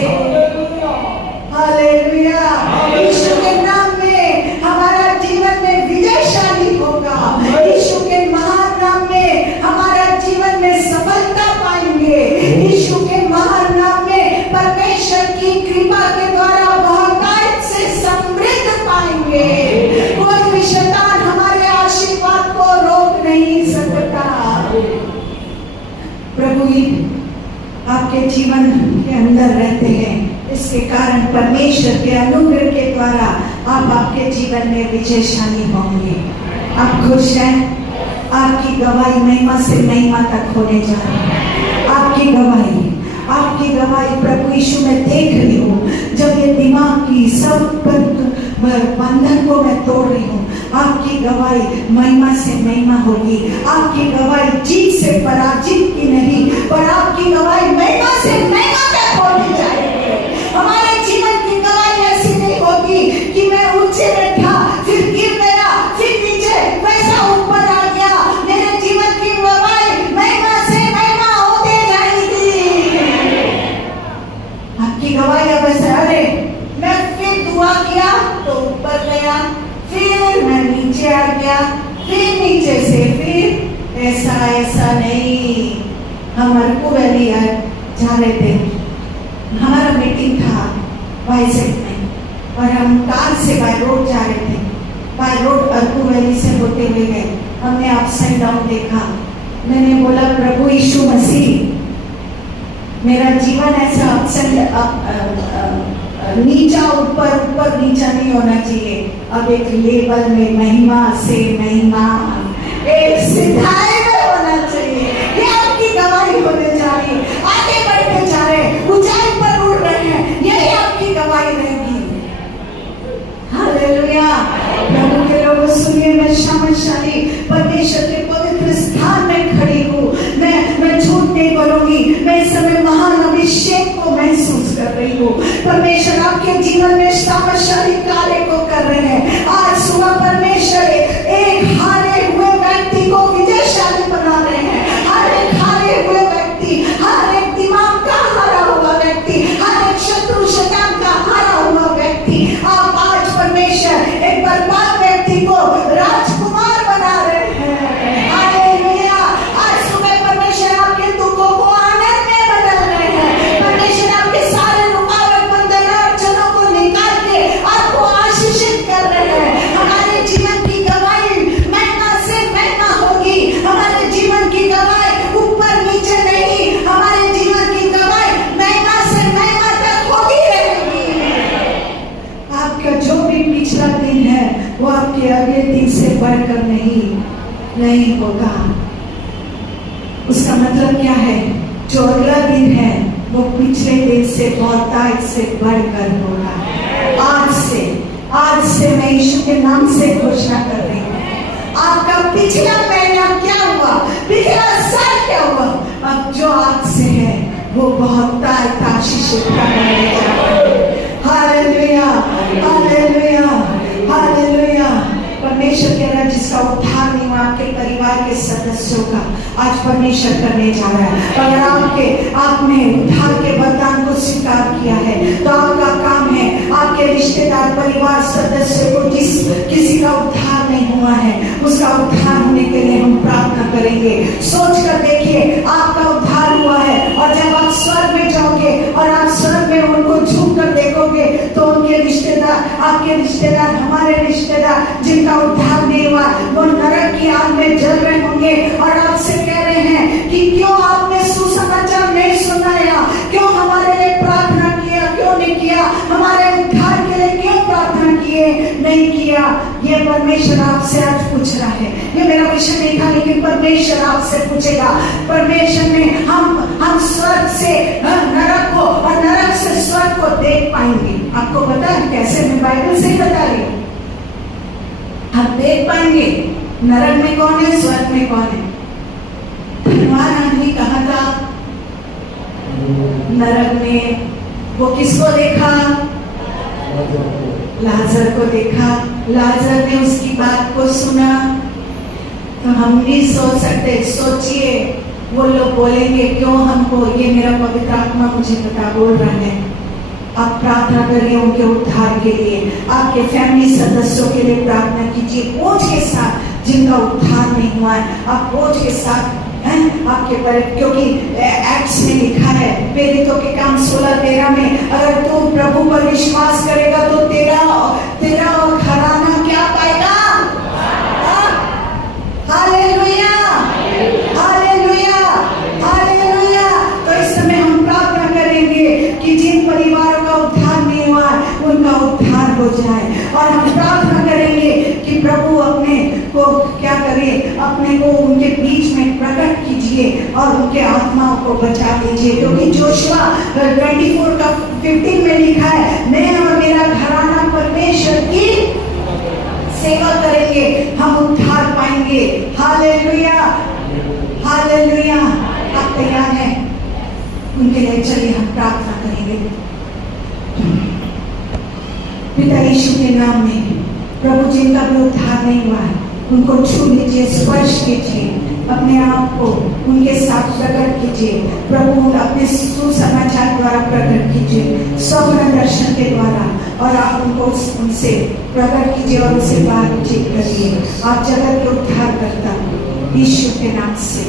हालेलुया। यीशु के नाम में हमारा जीवन में विजयशाली होगा, यीशु के महान नाम में हमारा जीवन में सफलता पाएंगे, यीशु के महान नाम में परमेश्वर की कृपा के द्वारा बहुतायत से समृद्ध पाएंगे। कोई भी शैतान हमारे आशीर्वाद को रोक नहीं सकता। प्रभु आपके जीवन के अंदर रहते हैं, इसके कारण परमेश्वर के अनुग्रह के द्वारा आप आपके जीवन में विजयशाली होंगे। आप खुश हैं? आपकी गवाही महिमा से महिमा तक होने जा रही है। आपकी गवाही प्रभु यीशु में देख रही हूँ। जब ये दिमाग की सब बंधन को मैं तोड़ रही हूँ, आपकी गवाही महिमा से महिमा होगी। आपकी गवाही जीत से पराजित की नहीं, पर आपकी गवाही महिमा से महिमा तक होती जाएगी। हमारे जीवन की गवाही ऐसी नहीं होगी कि मैं ऊंचे में था, फिर गिर गया, फिर नीचे, वैसा ऊपर आ गया। मेरे जीवन की गवाही महिमा से महिमा होते जाएगी। आपकी गवाही अब ऐसा, अरे मैं फिर दुआ किया तो ऊपर गया, फिर मैं नीचे आ गया, फिर नीचे से फिर ऐसा नहीं। हम अर्को वैली जा रहे थे, हमारा मीटिंग था वाइसेक में और हम कार से बाय रोड जा रहे थे। बाय रोड अर्को वैली से होते हुए गए, हमने अपसाइड डाउन देखा। मैंने बोला प्रभु यीशु मसीह, मेरा जीवन ऐसा नीचा ऊपर ऊपर नीचा नहीं होना चाहिए। अब एक लेवल में महिमा से महिमा, एक सिधाई में होना चाहिए। ये आपकी गवाही होने जा रही है। आगे बढ़ते जा रहे हैं, ऊंचाई पर उड़ रहे हैं, यही आपकी गवाही रहेगी। हालेलुया। प्रभु के लोगों सुनिए, मैं सामर्थ्यशाली परमेश्वर के पवित्र स्थान में खड़ी हूँ। मैं झूठ नहीं बोलूंगी। मैं इस समय महान अभिषेक को महसूस कर रही हूँ। परमेश्वर आपके जीवन में सामर्थ्यशाली कार्य को कर रहे हैं। आज सुबह परमेश्वर एक हारे हुए व्यक्ति को विजयशाली बना रहे हैं। हर एक हारे हुए व्यक्ति, हर एक दिमाग का हारा हुआ व्यक्ति, हर एक शत्रु शैतान का हारा हुआ व्यक्ति, आप आज परमेश्वर एक बर्बाद व्यक्ति को राजकुमार बना रहे हैं। हालेलुया। आज सुबह परमेश्वर आपके दुखों को आनंद में बदल रहे हैं। परमेश्वर आपके सारे रुकावट बंधन अड़चनों को निकाल के आपको आशीषित कर रहे हैं। हमारे जीवन की गवाही महिमा से महिमा होगी। हमारे जीवन की गवाही ऊपर नीचे नहीं, हमारे जीवन की गवाही महिमा से महिमा तक होगी रहेगी। आपका जो भी पिछला दिन है वो आपके अगले दिन से बढ़कर नहीं होगा। उसका मतलब क्या है? जो अगला दिन है वो पिछले दिन से बहुतायत से बढ़कर होगा। आज से मैं यीशु के नाम से घोषणा कर रही हूँ। आपका पिछला महीना क्या हुआ, पिछला साल क्या हुआ, अब जो आज से है वो बहुतायत आशीषित करने जा रहा है। Hallelujah, hallelujah, hallelujah. परमेश्वर कह रहा है जिसका उद्धार नहीं हुआ आपके परिवार के सदस्यों का, आज परमेश्वर करने जा रहा है। अगर आपने उद्धार के वरदान को स्वीकार किया है तो आपका काम है आपके रिश्तेदार परिवार सदस्य को जिस किसी का उद्धार नहीं हुआ है उसका उद्धार होने के लिए हम प्रार्थना करेंगे। सोच कर देखिए आपका उद्धार हुआ है और जब आप स्वर्ग में जाओगे और आप स्वर्ग में उनको झुक कर देखोगे तो उनके रिश्तेदार, आपके रिश्तेदार, हमारे रिश्तेदार जिनका उद्धार नहीं हुआ वो नरक की आग में जल रहे होंगे और आपसे कह रहे हैं कि क्यों आपने परमेश्वर आपसे आज पूछ रहा है। ये मेरा विषय नहीं था, लेकिन परमेश्वर आपसे पूछेगा। परमेश्वर में हम स्वर्ग से नरक को और नरक से स्वर्ग को देख पाएंगे। आपको पता है कैसे? मैं बाइबल से ही बता रही हूँ। हम देख पाएंगे नरक में कौन है, स्वर्ग में कौन है। धनवान आदमी कहाँ था? नरक में। वो किसको देखा? लाजर को देखा। लाजर ने उसकी बात को सुना। तो हम भी सोच सकते, सोचिए वो लोग बोलेंगे क्यों हमको, ये मेरा पवित्र आत्मा मुझे पता बोल रहा है। आप प्रार्थना करिए उनके उद्धार के लिए, आपके फैमिली सदस्यों के लिए प्रार्थना कीजिए बोझ के साथ, जिनका उद्धार नहीं हुआ है। आप बोझ के साथ आपके पर, क्योंकि एक्ट्स में लिखा है, प्रेरितों के काम 16:13 में, अगर तू प्रभु पर विश्वास करेगा तो तेरा घराना क्या पाएगा? Hallelujah, hallelujah, hallelujah. तो इस समय हम प्रार्थना करेंगे कि जिन परिवारों का उद्धार नहीं हुआ उनका उद्धार हो जाए, और हम प्रार्थना करेंगे कि प्रभु अपने को क्या करे, अपने को उनके बीच में प्रकट कीजिए और उनके आत्माओं को बचा दीजिए। क्योंकि जोशुआ 24:15 में लिखा है, मैं और मेरा घराना परमेश्वर की सेवा करेंगे, हम उद्धार पाएंगे। Hallelujah, hallelujah. आप तैयार हैं? उनके लिए चलिए हम प्रार्थना करेंगे। पिता यीशु के नाम में प्रभु, जिनका भी उद्धार नहीं हुआ है उनको छू लीजिए, स्पर्श कीजिए, अपने आप को उनके साथ प्रकट कीजिए। प्रभु अपने सुसमाचार द्वारा प्रकट कीजिए, स्वप्न दर्शन के द्वारा, और आप उनको उनसे प्रकट कीजिए और उनसे बातचीत करिए। आप जगत के उद्धार करता यीशु के नाम से,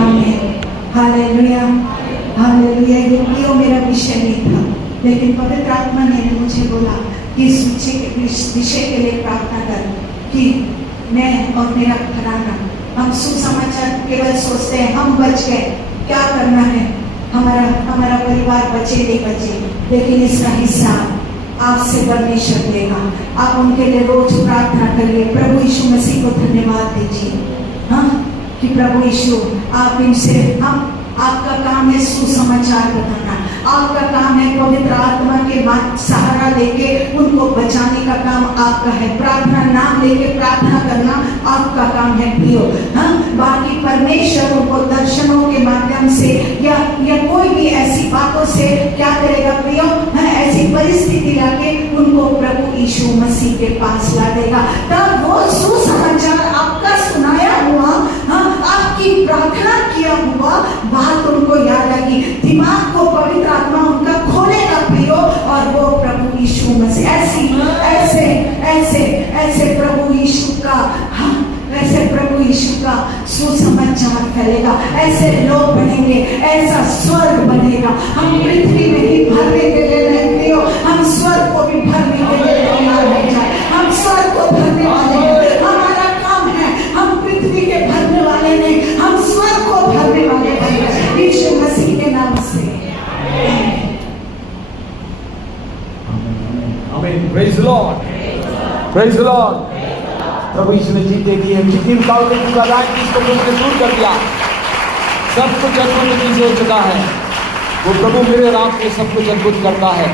आमीन। Hallelujah, hallelujah. ये मेरा विषय नहीं था, लेकिन पवित्र आत्मा ने मुझे बोला कि इस विषय के लिए प्रार्थना कर, कि मैं और मेरा घराना, हम सुसमाचार केवल सोचते हैं हम बच गए, क्या करना है, हमारा परिवार बचे नहीं बचे, लेकिन इसका हिसाब आपसे परमेश्वर देगा। आप उनके लिए रोज प्रार्थना करिए। प्रभु यीशु मसीह को धन्यवाद दीजिए, हाँ, कि प्रभु यीशु आप इनसे, आपका काम है सुसमाचार बताना, आपका काम है पवित्र आत्मा के सहारा लेके उनको बचाने का काम आपका है। प्रार्थना नाम लेके प्रार्थना करना आपका काम है प्रियो, हाँ। बाकी परमेश्वर उनको दर्शनों के माध्यम से या कोई भी ऐसी बातों से क्या करेगा प्रियो, हाँ, ऐसी परिस्थिति लाके उनको प्रभु यीशु मसीह के पास ला देगा। तब वो सुसमाचार आपका सुनाया हुआ, हाँ, आपकी प्रार्थना किया हुआ बात उनको याद आएगी, दिमाग को पवित्र आत्मा उनका खोलेगा प्रियो, और वो प्रभु यीशु मसीह ऐसे प्रभु यीशु का, हाँ, ऐसे प्रभु यीशु का सुसमाचार फैलेगा, ऐसे लोग बनेंगे, ऐसा स्वर्ग बनेगा। हम पृथ्वी में ही भरने के लिए नहीं हो, हम स्वर्ग को भी भरने के लिए तैयार हो जाए। हम स्वर्ग को भरने वाले हैं, हमारा काम है, हम पृथ्वी के भरने वाले नहीं, हम स्वर्ग को भरने वाले हैं यीशु मसीह के नाम से। आमीन। Praise the lord, praise the lord. प्रभु यीशु ने जीत दे दी है, कितनी रुकावटें पूरा रात जिसको उसने दूर कर दिया, सब कुछ अद्भुत चीज हो चुका है। वो प्रभु मेरे रात में सब कुछ अद्भुत करता है।